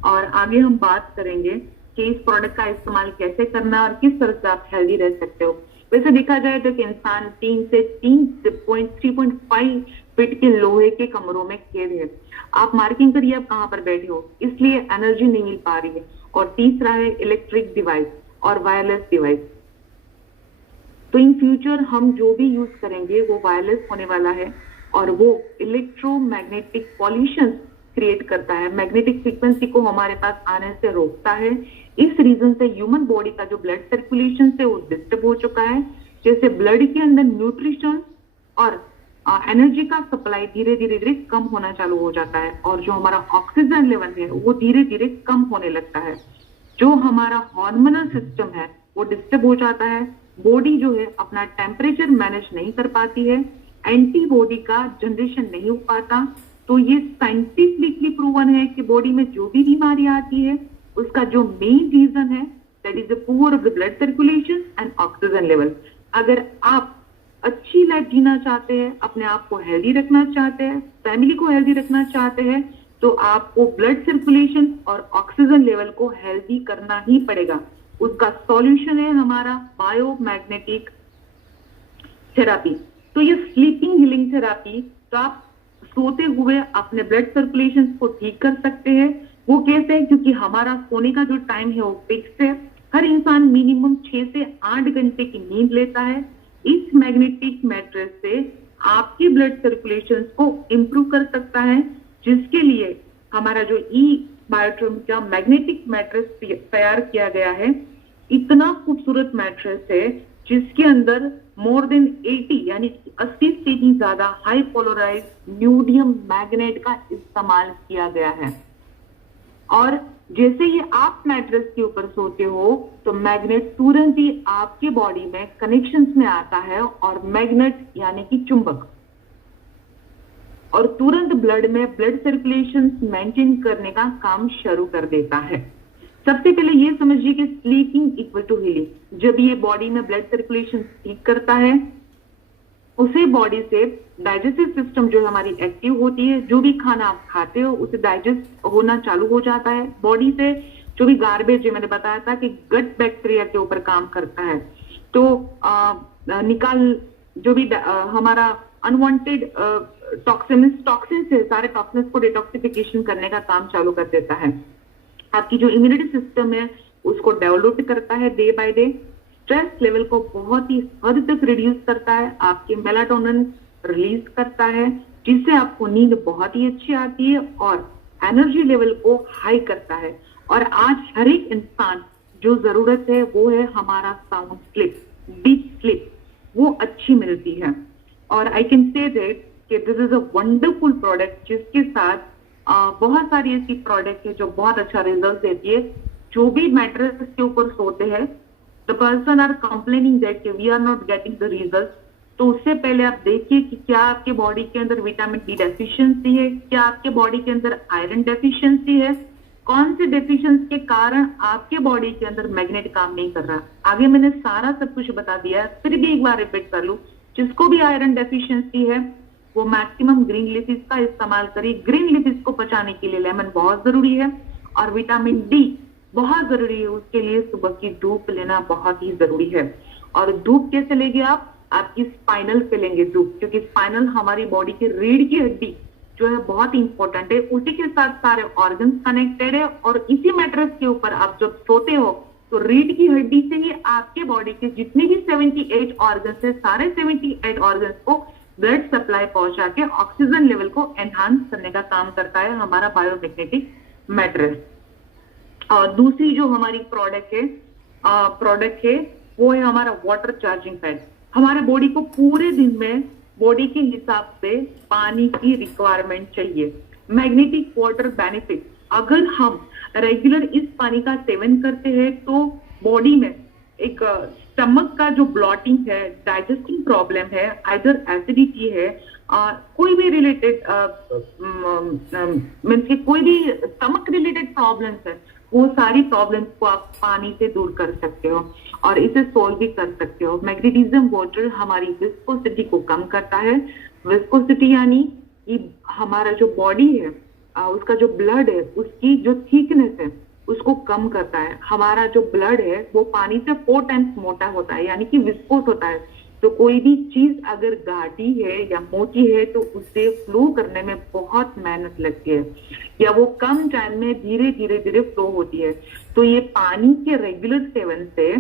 और आगे हम बात करेंगे कि इस प्रोडक्ट का इस्तेमाल कैसे करना है और किस तरह से आप हेल्दी रह सकते हो। वैसे देखा जाए तो कि इंसान 3 से 3.5 फीट के लोहे के कमरों में कैद है। आप मार्किंग करिए आप कहाँ पर बैठे हो, इसलिए एनर्जी नहीं मिल पा रही है। और तीसरा है इलेक्ट्रिक डिवाइस और वायरलेस डिवाइस। तो इन फ्यूचर हम जो भी यूज करेंगे वो वायरलेस होने वाला है और वो इलेक्ट्रोमैग्नेटिक पॉल्यूशन क्रिएट करता है, मैग्नेटिक फ्रीक्वेंसी को हमारे पास आने से रोकता है। इस रीजन से ह्यूमन बॉडी का जो ब्लड सर्कुलेशन से वो डिस्टर्ब हो चुका है। जैसे ब्लड के अंदर न्यूट्रिशन और एनर्जी का सप्लाई धीरे धीरे कम होना चालू हो जाता है, और जो हमारा ऑक्सीजन लेवल है वो धीरे धीरे कम होने लगता है। जो हमारा हार्मोनल सिस्टम है वो डिस्टर्ब हो जाता है। बॉडी जो है अपना टेम्परेचर मैनेज नहीं कर पाती है, एंटीबॉडी का जनरेशन नहीं हो पाता। तो ये साइंटिफिकली प्रूवन है कि बॉडी में जो भी बीमारी आती है उसका जो मेन रीजन है that is the poor of the blood circulation and oxygen level. अगर आप अच्छी लाइफ जीना चाहते हैं, अपने आप को हेल्दी रखना चाहते हैं, फैमिली को हेल्दी रखना चाहते हैं, तो आपको ब्लड सर्कुलेशन और ऑक्सीजन लेवल को हेल्दी करना ही पड़ेगा। उसका सॉल्यूशन है हमारा बायोमैग्नेटिक थेरापी। तो ये स्लीपिंग हीलिंग थेरापी, तो आप सोते हुए अपने ब्लड सर्कुलेशन को ठीक कर सकते हैं। वो कैसे? क्योंकि हमारा सोने का जो टाइम है वो फिक्स है। हर इंसान मिनिमम 6 से 8 घंटे की नींद लेता है। इस मैग्नेटिक मैट्रेस से आपके ब्लड सर्कुलेशन को इंप्रूव कर सकता है, जिसके लिए हमारा जो बायोट्रम का मैग्नेटिक मैट्रेस तैयार किया गया है। इतना खूबसूरत मैट्रेस है जिसके अंदर मोर देन 80 यानी 80 से भी ज्यादा हाई पोलराइज न्यूडियम मैग्नेट का इस्तेमाल किया गया है। और जैसे ही आप मैट्रेस के ऊपर सोते हो तो मैग्नेट तुरंत ही आपके बॉडी में कनेक्शंस में आता है, और मैग्नेट यानी कि चुंबक, और तुरंत ब्लड में ब्लड सर्कुलेशन मेंटेन करने का काम शुरू कर देता है। सबसे पहले ये समझिए कि स्लीपिंग इक्वल टू हीलिंग। जब ये बॉडी में ब्लड सर्कुलेशन ठीक करता है, उसे बॉडी से डाइजेस्टिव सिस्टम जो हमारी एक्टिव होती है, जो भी खाना आप खाते हो उसे डाइजेस्ट होना चालू हो जाता है। बॉडी से जो भी गार्बेज है, मैंने बताया था कि गट बैक्टीरिया के ऊपर काम करता है, तो निकाल जो भी हमारा अनवांटेड टॉक्सिन्स है, सारे टॉक्सिन्स को डिटॉक्सिफिकेशन करने का काम चालू कर देता है। आपकी जो इम्यूनिटी सिस्टम है उसको डेवलप करता है day by day. Stress level को बहुत ही हद तक रिड्यूस करता है, आपके मेलाटोनिन रिलीज करता है, जिससे आपको नींद बहुत ही अच्छी आती है और एनर्जी लेवल को हाई करता है। और आज हर एक इंसान जो जरूरत है वो है हमारा साउंड स्लीप, डीप स्लीप, वो अच्छी मिलती है। और आई कैन से दैट कि this is a wonderful product, जिसके साथ बहुत सारी ऐसी प्रोडक्ट है जो बहुत अच्छा रिजल्ट देती है। जो भी मैट्रेस के ऊपर सोते हैं, the person are complaining that we are not getting the result, तो उससे पहले आप देखिए कि क्या आपके बॉडी के अंदर विटामिन डी डेफिशिएंसी है, क्या आपके बॉडी के अंदर आयरन डेफिशिएंसी है, कौन से डेफिशिएंसी के कारण आपके बॉडी के अंदर मैग्नेट काम नहीं कर रहा। आगे मैंने सारा सब कुछ बता दिया, फिर भी एक बार रिपीट कर लूं। जिसको भी आयरन डेफिशिएंसी है वो मैक्सिमम ग्रीन लीफिस का इस्तेमाल करिए। ग्रीन लीफिस को पचाने के लिए लेमन बहुत जरूरी है, और विटामिन डी बहुत जरूरी है। उसके लिए सुबह की धूप लेना बहुत ही जरूरी है। और धूप कैसे लेंगे आप? आपकी स्पाइनल पे लेंगे धूप, क्योंकि स्पाइनल हमारी बॉडी की रीढ़ की हड्डी जो है बहुत इंपॉर्टेंट है, उसी के साथ सारे ऑर्गन्स कनेक्टेड है। और इसी मैट्रेस के ऊपर आप जब सोते हो तो रीढ़ की हड्डी से ही आपके बॉडी के जितने भी 78 ऑर्गन्स है, सारे 78 ऑर्गन्स को ब्लड सप्लाई पहुंचा के ऑक्सीजन लेवल को एनहांस करने का काम करता है हमारा बायोमैग्नेटिक मैट्रेस। और दूसरी जो हमारी प्रोडक्ट है वो है हमारा वाटर चार्जिंग पैड। हमारे बॉडी को पूरे दिन में बॉडी के हिसाब से पानी की रिक्वायरमेंट चाहिए। मैग्नेटिक वाटर बेनिफिट, अगर हम रेगुलर इस पानी का सेवन करते हैं तो बॉडी में एक स्टमक का जो ब्लॉटिंग है, डाइजेस्टिंग प्रॉब्लम है, आइदर एसिडिटी है, कोई भी रिलेटेड मीन्स के कोई भी स्टमक रिलेटेड प्रॉब्लम्स है, वो सारी प्रॉब्लम्स को आप पानी से दूर कर सकते हो और इसे सोल्व भी कर सकते हो। मैग्नीशियम वाटर हमारी विस्कोसिटी को कम करता है। विस्कोसिटी यानी कि हमारा जो बॉडी है उसका जो ब्लड है उसकी जो थिकनेस है उसको कम करता है। हमारा जो ब्लड है वो पानी से 4 टाइम्स मोटा होता है, यानी कि विस्कोस होता है। तो कोई भी चीज अगर गाढ़ी है या मोटी है तो उसे फ्लो करने में बहुत मेहनत लगती है, या वो कम टाइम में धीरे धीरे फ्लो होती है। तो ये पानी के रेगुलर सेवन से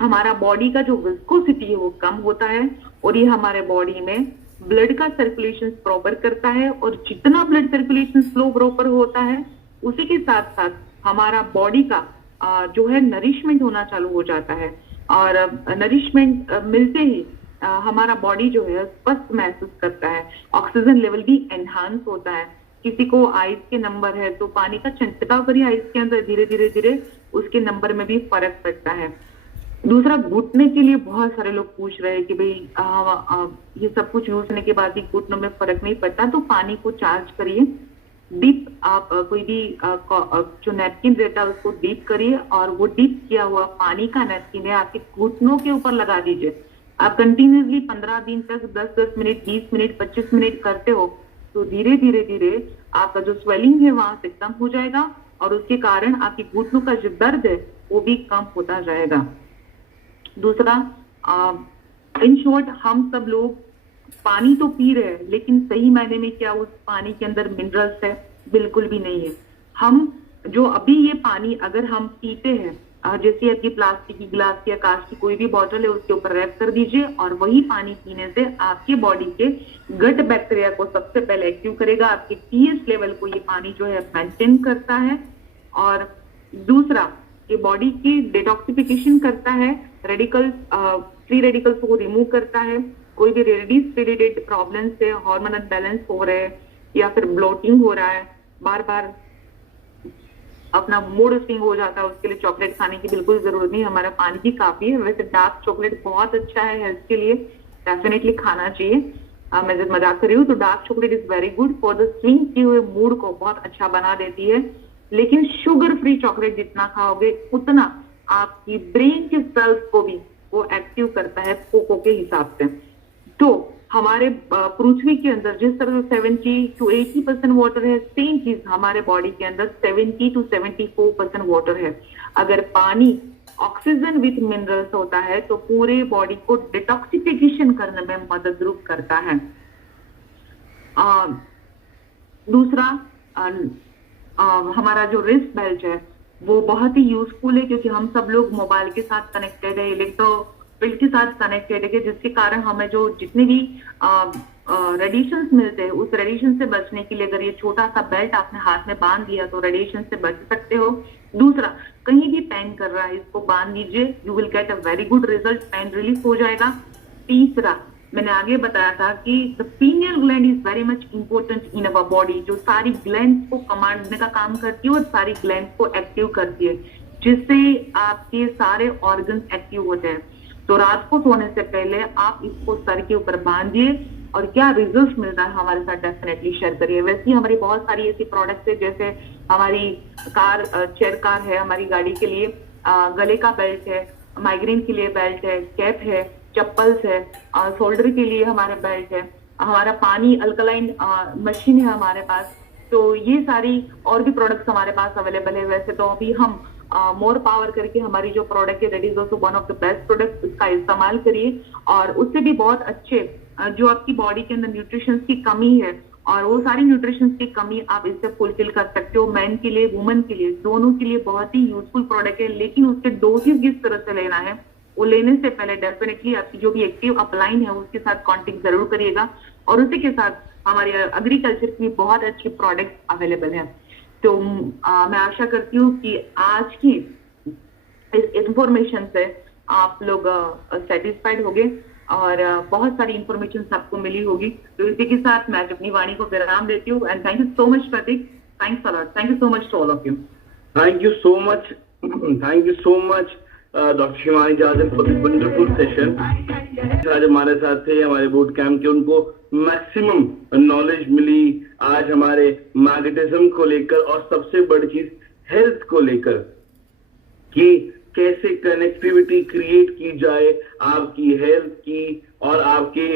हमारा बॉडी का जो विस्कोसिटी है वो कम होता है, और ये हमारे बॉडी में ब्लड का सर्कुलेशन प्रॉपर करता है। और जितना ब्लड सर्कुलेशन फ्लो प्रॉपर होता है उसी के साथ साथ हमारा बॉडी का जो है नरिशमेंट होना चालू हो जाता है, और नरिशमेंट मिलते ही हमारा बॉडी जो है स्वस्थ महसूस करता है। ऑक्सीजन लेवल भी एनहांस होता है। किसी को आइस के नंबर है तो पानी का छंटकाव करिए आइस के अंदर, धीरे धीरे उसके नंबर में भी फर्क पड़ता है। दूसरा, घुटने के लिए बहुत सारे लोग पूछ रहे हैं कि भाई ये सब कुछ यूज करने के बाद भी घुटनों में फर्क नहीं पड़ता, तो पानी को चार्ज करिए। डीप आप कोई भी जो नैपकिन रहता है उसको डीप करिए, और वो डीप किया हुआ पानी का नैपकिन है आपके घुटनों के ऊपर लगा दीजिए। आप कंटिन्यूसली 15 दिन तक 10-10 मिनट, 20 मिनट, 25 मिनट करते हो तो धीरे धीरे आपका जो स्वेलिंग है वहां से कम हो जाएगा, और उसके कारण आपके घुटनों का जो दर्द है वो भी कम होता जाएगा। दूसरा, इन शॉर्ट हम सब लोग पानी तो पी रहे हैं, लेकिन सही मायने में क्या उस पानी के अंदर मिनरल्स है? बिल्कुल भी नहीं है। हम जो अभी ये पानी अगर हम पीते हैं, जैसे आपकी प्लास्टिक की गिलास या कांच की कोई भी बॉटल है उसके ऊपर रैप कर दीजिए, और वही पानी पीने से आपके बॉडी के गट बैक्टीरिया को सबसे पहले एक्टिव करेगा। आपके पीएच लेवल को ये पानी जो है मेंटेन करता है। और दूसरा, ये बॉडी की डिटॉक्सिफिकेशन करता है, रेडिकल्स फ्री रेडिकल्स को रिमूव करता है। कोई भी रेडिस रिलेटेड प्रॉब्लम से हार्मोनल बैलेंस हो रहे हैं या फिर ब्लोटिंग हो रहा है, बार बार अपना मूड स्विंग हो जाता है, उसके लिए चॉकलेट खाने की बिल्कुल जरूरत नहीं, हमारा पानी ही काफी है। वैसे डार्क चॉकलेट बहुत अच्छा है हेल्थ के लिए, डेफिनेटली खाना चाहिए। मैं जब मजाक कर रही हूँ तो dark chocolate is very good for the swing किए हुए मूड को बहुत अच्छा बना देती है। लेकिन शुगर फ्री चॉकलेट जितना खाओगे उतना आपकी ब्रेन के सेल्स को भी वो एक्टिव करता है कोको के हिसाब से। तो हमारे पृथ्वी के अंदर जिस तरह से 70 to 80% वाटर है, सेम चीज हमारे बॉडी के अंदर 70 to 74% वाटर है। अगर पानी ऑक्सीजन विथ मिनरल्स होता है तो पूरे बॉडी को डिटॉक्सिफिकेशन करने में मदद रूप करता है। दूसरा हमारा जो रिस्ट बेल्ट है वो बहुत ही यूजफुल है, क्योंकि हम सब लोग मोबाइल के साथ कनेक्टेड है, इलेक्ट्रो फील्ड के साथ कनेक्टेड है, जिसके कारण हमें जो जितने भी रेडिएशन मिलते हैं उस रेडिएशन से बचने के लिए अगर ये छोटा सा बेल्ट आपने हाथ में बांध दिया तो रेडिएशन से बच सकते हो। दूसरा, कहीं भी पेन कर रहा है इसको बांध दीजिए, you will get a very good result, pain relief हो जाएगा। तीसरा, मैंने आगे बताया था कि the pineal gland is very much important in our body, जो सारी ग्लैंड को कमांडने का काम करती है और सारी ग्लैंड को एक्टिव करती है, जिससे आपके सारे ऑर्गन एक्टिव होते हैं। तो रात को सोने से पहले आप इसको सर के ऊपर बांधिए और क्या रिजल्ट मिलता है हमारे साथ डेफिनेटली शेयर करिए। वैसे ही हमारी बहुत सारी ऐसी प्रोडक्ट्स है, जैसे हमारी कार चेयर कार है हमारी गाड़ी के लिए, गले का बेल्ट है, माइग्रेन के लिए बेल्ट है, कैप है, चप्पल्स है, शोल्डर के लिए हमारे बेल्ट है, हमारा पानी अल्कलाइन मशीन है हमारे पास। तो ये सारी और भी प्रोडक्ट्स हमारे पास अवेलेबल है। वैसे तो अभी हम मोर पावर करके हमारी जो प्रोडक्ट है that is also one of the best product, उसका इस्तेमाल करिए और उससे भी बहुत अच्छे जो आपकी बॉडी के अंदर न्यूट्रिशन की कमी है और वो सारी न्यूट्रिशन की कमी आप इससे फुलफिल कर सकते हो। मैन के लिए, वुमेन के लिए, दोनों के लिए बहुत ही यूजफुल प्रोडक्ट है। लेकिन उसके डोसेज किस तरह से लेना है वो लेने से पहले डेफिनेटली आपकी जो भी एक्टिव अपलाइन है उसके साथ कांटेक्ट जरूर करिएगा। और उसी के साथ हमारे एग्रीकल्चर की बहुत अच्छी प्रोडक्ट अवेलेबल है। तो मैं आशा करती हूँ कि आज की इस इंफॉर्मेशन से आप लोग सेटिस्फाइड होंगे और बहुत सारी इंफॉर्मेशन सबको मिली होगी। तो इसी के साथ मैं अपनी वाणी को विराम देती हूँ। And thank you so much Prateek, thanks a lot, thank you so much to all of you. Thank you so much, thank you so much doctor Shivani Jajan for this wonderful session. आज हमारे साथ थे हमारे बूट कैंप के, उनको maximum knowledge मिली आज हमारे magnetism को लेकर और सबसे बड़ी चीज हेल्थ को लेकर कि कैसे कनेक्टिविटी क्रिएट की जाए आपकी हेल्थ की और आपके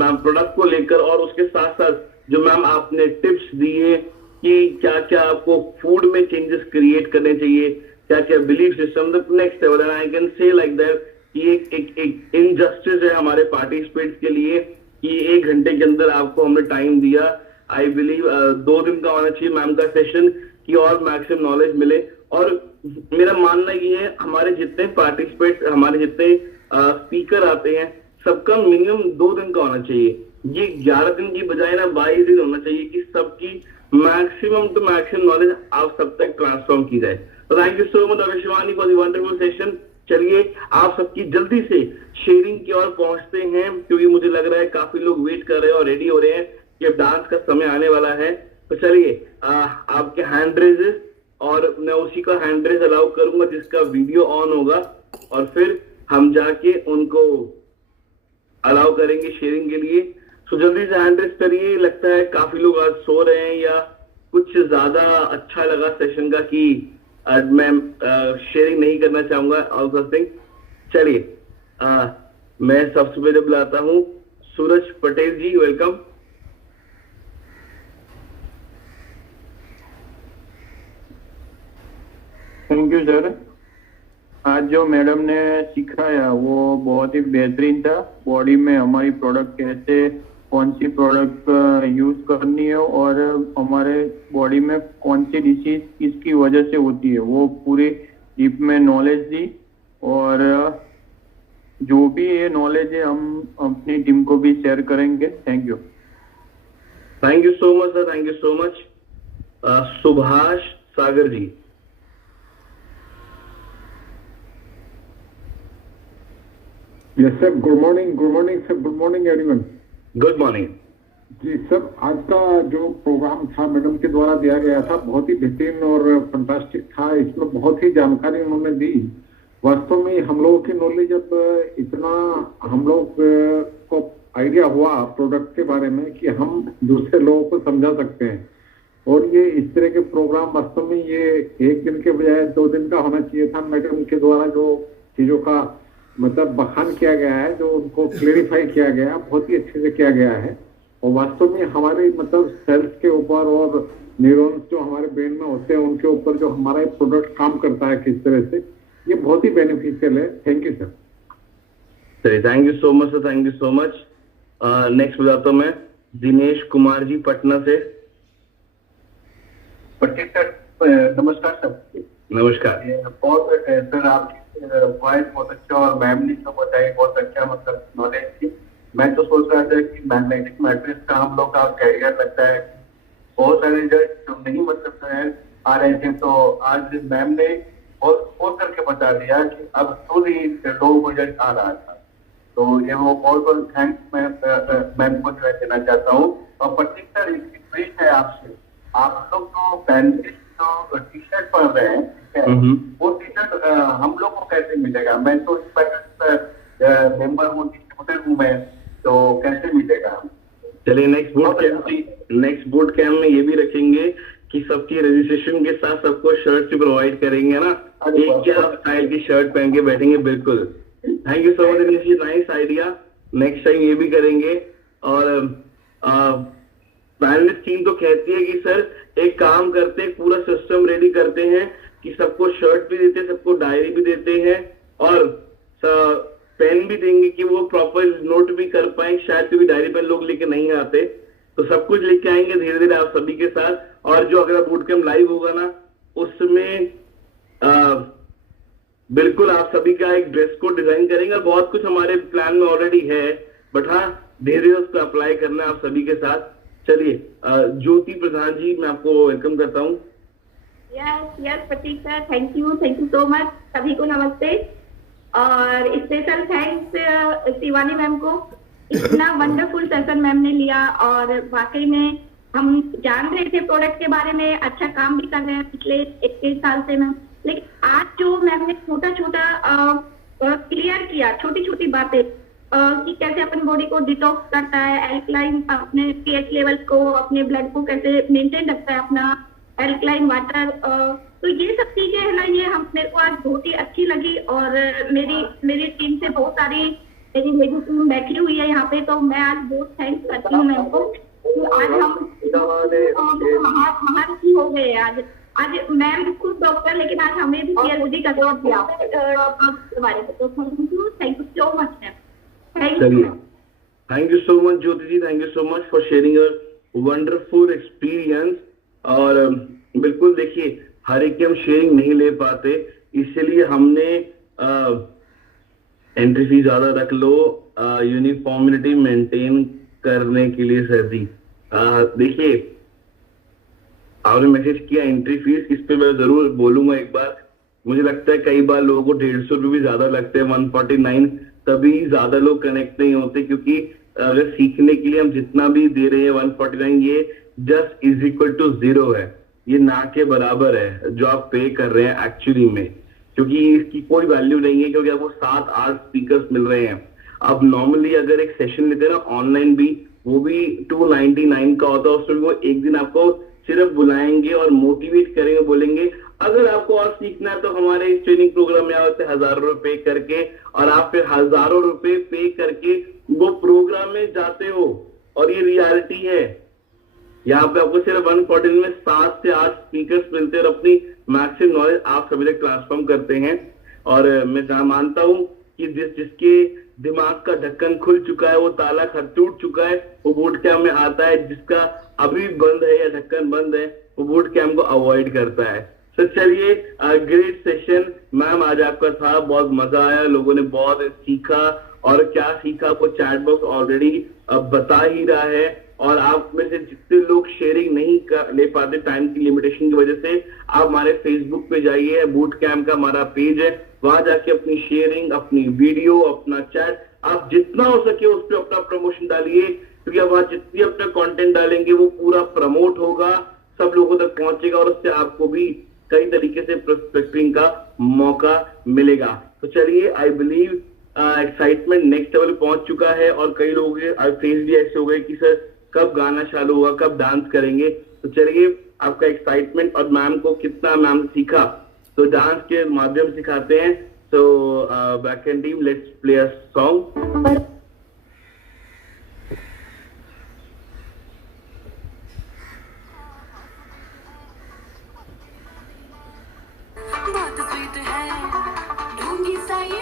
मैम प्रोडक्ट को लेकर। और उसके साथ साथ जो मैम आपने टिप्स दिए कि क्या क्या आपको फूड में चेंजेस क्रिएट करने चाहिए, क्या क्या belief system the next level. And I can say like that कि एक इनजस्टिस है हमारे पार्टिसिपेंट्स के लिए कि 1 घंटे के अंदर आपको हमने टाइम दिया। आई बिलीव 2 दिन का होना चाहिए मैम का सेशन कि और मैक्सिमम नॉलेज मिले। और मेरा मानना ये है हमारे जितने पार्टिसिपेंट, हमारे जितने स्पीकर आते हैं, सबका मिनिमम 2 दिन का होना चाहिए। ये 11 दिन की बजाय ना 22 दिन होना चाहिए कि सबकी मैक्सिमम टू मैक्सिमम नॉलेज आप सब तक ट्रांसफॉर्म की जाए। तो thank you so much doctor Shivani for the wonderful session. चलिए आप सबकी जल्दी से शेयरिंग की ओर पहुंचते हैं, क्योंकि मुझे लग रहा है काफी लोग वेट कर रहे हैं और रेडी हो रहे हैं कि अब डांस का समय आने वाला है। तो चलिए आपके हैंड रेजेस, और मैं उसी का हैंड रेज अलाउ करूंगा जिसका वीडियो ऑन होगा, और फिर हम जाके उनको अलाउ करेंगे शेयरिंग के लिए। तो जल्दी से हैंड रेज करिए। लगता है काफी लोग आज सो रहे हैं या कुछ ज्यादा अच्छा लगा सेशन का कि मैं शेयरिंग नहीं करना चाहूंगा ऑल समथिंग। चलिए मैं सबसे पहले बुलाता हूँ सूरज पटेल जी, वेलकम। Thank you sir. आज जो मैडम ने सिखाया वो बहुत ही बेहतरीन था। बॉडी में हमारी प्रोडक्ट कैसे, कौन सी प्रोडक्ट यूज करनी है और हमारे बॉडी में कौन सी डिसीज किसकी वजह से होती है, वो पूरी डीप में नॉलेज दी। और जो भी ये नॉलेज है हम अपनी टीम को भी शेयर करेंगे। Thank you. Thank you so much sir, thank you so much. Subhash Sagar ji. Yes, sir. Good morning. Good morning, sir. Good morning, everyone. Good morning. Ji sir, आज का जो प्रोग्राम था मैडम के द्वारा दिया गया था बहुत ही बेहतरीन और फंटास्टिक था। इसमें बहुत ही जानकारी उन्होंने दी। वास्तव में हम लोगों की नॉलेज जब इतना हम लोग को आइडिया हुआ प्रोडक्ट के बारे में कि हम दूसरे लोगों को समझा सकते हैं। और ये इस तरह के प्रोग्राम वास्तव में ये एक दिन के बजाय 2 दिन का होना चाहिए था। मैडम के द्वारा जो चीजों का मतलब बखान किया गया है, जो उनको क्लेरिफाई किया गया, बहुत ही अच्छे से किया गया है। और वास्तव में हमारे मतलब सेल्स के ऊपर और न्यूरॉन्स जो हमारे ब्रेन में होते हैं उनके ऊपर जो हमारा ये प्रोडक्ट काम करता है किस तरह से, ये बहुत ही बेनिफिशियल है। Thank you sir. चलिए, thank you so much sir, thank you so much. Next बताता हूँ मैं, दिनेश कुमार जी पटना से। नमस्कार सर। नमस्कार। बहुत सर आपकी वॉइस बहुत अच्छा और मैम ने जो बताई बहुत अच्छा मतलब नॉलेज थी। मैं तो सोच रहा था कि मैग्नेटिक मैट्रिक्स का हम लोग का कैरियर लगता है, बहुत सारे रिजल्ट जो नहीं मतलब आ रहे थे, तो आज मैम ने बहुत खोल करके बता दिया कि अब खुद ही लोगों को रिजल्ट आ रहा था। तो ये वो बहुत बहुत थैंक्स मैम को जो देना चाहता हूँ। और पर्टिकुलर एक रिक्वेस्ट है आपसे, आप लोग जो फैंसी जो टी शर्ट पहन रहे हैं, ठीक है, वो टी शर्ट हम लोग को कैसे मिलेगा? मैं तो मेंबर हूँ, डिस्ट्रीब्यूटर हूँ मैं, तो कैसे मिलेगा? चलिए, नेक्स्ट बोट कैंप में ये भी रखेंगे कि सबकी रजिस्ट्रेशन के साथ सबको शर्ट भी प्रोवाइड करेंगे ना, एक क्या स्टाइल की शर्ट पहन के बैठेंगे। बिल्कुल, thank you so much Dinesh ji, nice idea. Next time ये भी करेंगे। और पैनलिस्ट टीम तो कहती है कि सर एक काम करते हैं, पूरा सिस्टम रेडी करते हैं कि सबको शर्ट भी देते हैं, सबको डायरी भी देते हैं और पेन भी देंगे कि वो प्रॉपर नोट भी कर पाए। शायद क्योंकि डायरी पेन लोग लेके नहीं आते, तो सब कुछ लेके आएंगे धीरे धीरे आप सभी के साथ। और जो अगला बूट कैंप लाइव होगा ना, उसमें बिल्कुल आप सभी का एक ड्रेस कोड डिजाइन करेंगे। और बहुत कुछ हमारे प्लान में ऑलरेडी है, बट हाँ धीरे धीरे उसको अप्लाई करना है आप सभी के साथ। चलिए, ज्योति प्रधान जी, मैं आपको वेलकम करता हूँ। Yes Prateek sir, thank you so much. सभी को नमस्ते और स्पेशल थैंक्स शिवानी मैम को। इतना वंडरफुल सेशन मैम ने लिया और वाकई में हम जान रहे थे प्रोडक्ट के बारे में, अच्छा काम भी कर रहे हैं पिछले 21 साल से मैम। लेकिन आज जो मैम ने छोटा छोटा क्लियर किया, छोटी छोटी बातें कि कैसे अपनी बॉडी को डिटॉक्स करता है, एल्कलाइन अपने पीएच लेवल को, अपने ब्लड को कैसे मेंटेन रखता है, अपना एल्कलाइन वाटर, तो ये सब चीजें है ना, ये हम मेरे को आज बहुत ही अच्छी लगी। और मेरी टीम से बहुत सारी मेरी टीम बैठी हुई है यहाँ पे, तो मैं आज बहुत थैंक्स करती हूँ मैम को। आज हम महान की हो गए। आज मैम खुद डॉक्टर, लेकिन आज हमें भी पीएचडी का जॉब दिया बारे में। तो thank you so much ma'am. Thank you so much Jyoti ji, thank you so much for sharing your wonderful experience. और बिल्कुल देखिए, हर एक की हम शेयरिंग नहीं ले पाते, इसलिए हमने एंट्री फीस ज्यादा रख लो यूनिफॉर्मिटी मेंटेन करने के लिए। सर जी देखिए, आपने मैसेज किया एंट्री फीस, इस पे मैं जरूर बोलूंगा एक बार। मुझे लगता है कई बार लोगों को 150 रुपये भी ज्यादा लगते हैं, 149, तभी ज्यादा लोग कनेक्ट नहीं होते। क्योंकि अगर सीखने के लिए हम जितना भी दे रहे हैं 149, ये जस्ट इज इक्वल टू 0 है, ये ना के बराबर है जो आप पे कर रहे हैं एक्चुअली में। क्योंकि इसकी कोई वैल्यू नहीं है, क्योंकि आपको 7-8 स्पीकर्स मिल रहे हैं। अब नॉर्मली अगर एक सेशन लेते हैं ना ऑनलाइन भी, वो भी 299 का होता है। उसमें वो एक दिन आपको सिर्फ बुलाएंगे और मोटिवेट करेंगे, बोलेंगे अगर आपको और सीखना है तो हमारे इस ट्रेनिंग प्रोग्राम में आओ, हजारों रुपए करके, और आप फिर हजारों रुपए पे करके वो प्रोग्राम में जाते हो। और ये रियलिटी है, यहाँ पे आपको सिर्फ 149 में 7 से 8 स्पीकर्स मिलते हैं और अपनी मैक्सिमम नॉलेज आप सभी तक ट्रांसफॉर्म करते हैं। और मैं मानता हूँ कि जिसके दिमाग का ढक्कन खुल चुका है, वो ताला टूट चुका है, वो बूट कैंप में आता है। जिसका अभी बंद है या ढक्कन बंद है, वो बूट कैंप को अवॉइड करता है। तो चलिए, ग्रेट सेशन मैम आज आपका था, बहुत मजा आया, लोगों ने बहुत सीखा। और क्या सीखा आपको चैट बॉक्स ऑलरेडी बता ही रहा है। और आप में से जितने लोग शेयरिंग नहीं ले पाते टाइम की लिमिटेशन की वजह से, आप हमारे फेसबुक पे जाइए, बूट कैंप का हमारा पेज है, वहां जाके अपनी शेयरिंग, अपनी वीडियो, अपना चैट आप जितना हो सके उस पर अपना प्रमोशन डालिए, क्योंकि अब आप जितनी अपना कंटेंट डालेंगे वो पूरा प्रमोट होगा, सब लोगों तक पहुंचेगा और उससे आपको भी कई तरीके से प्रोस्पेक्टिंग का मौका मिलेगा। तो चलिए, I believe excitement next level पहुंच चुका है और कई लोगों के फेस भी ऐसे हो गए कि सर कब गाना चालू होगा, कब डांस करेंगे। तो चलिए, आपका एक्साइटमेंट और मैम को कितना मैम सीखा, तो डांस के माध्यम से सिखाते हैं। तो back and team, let's play a song. बहुत स्वीट है ढूंढी सा ये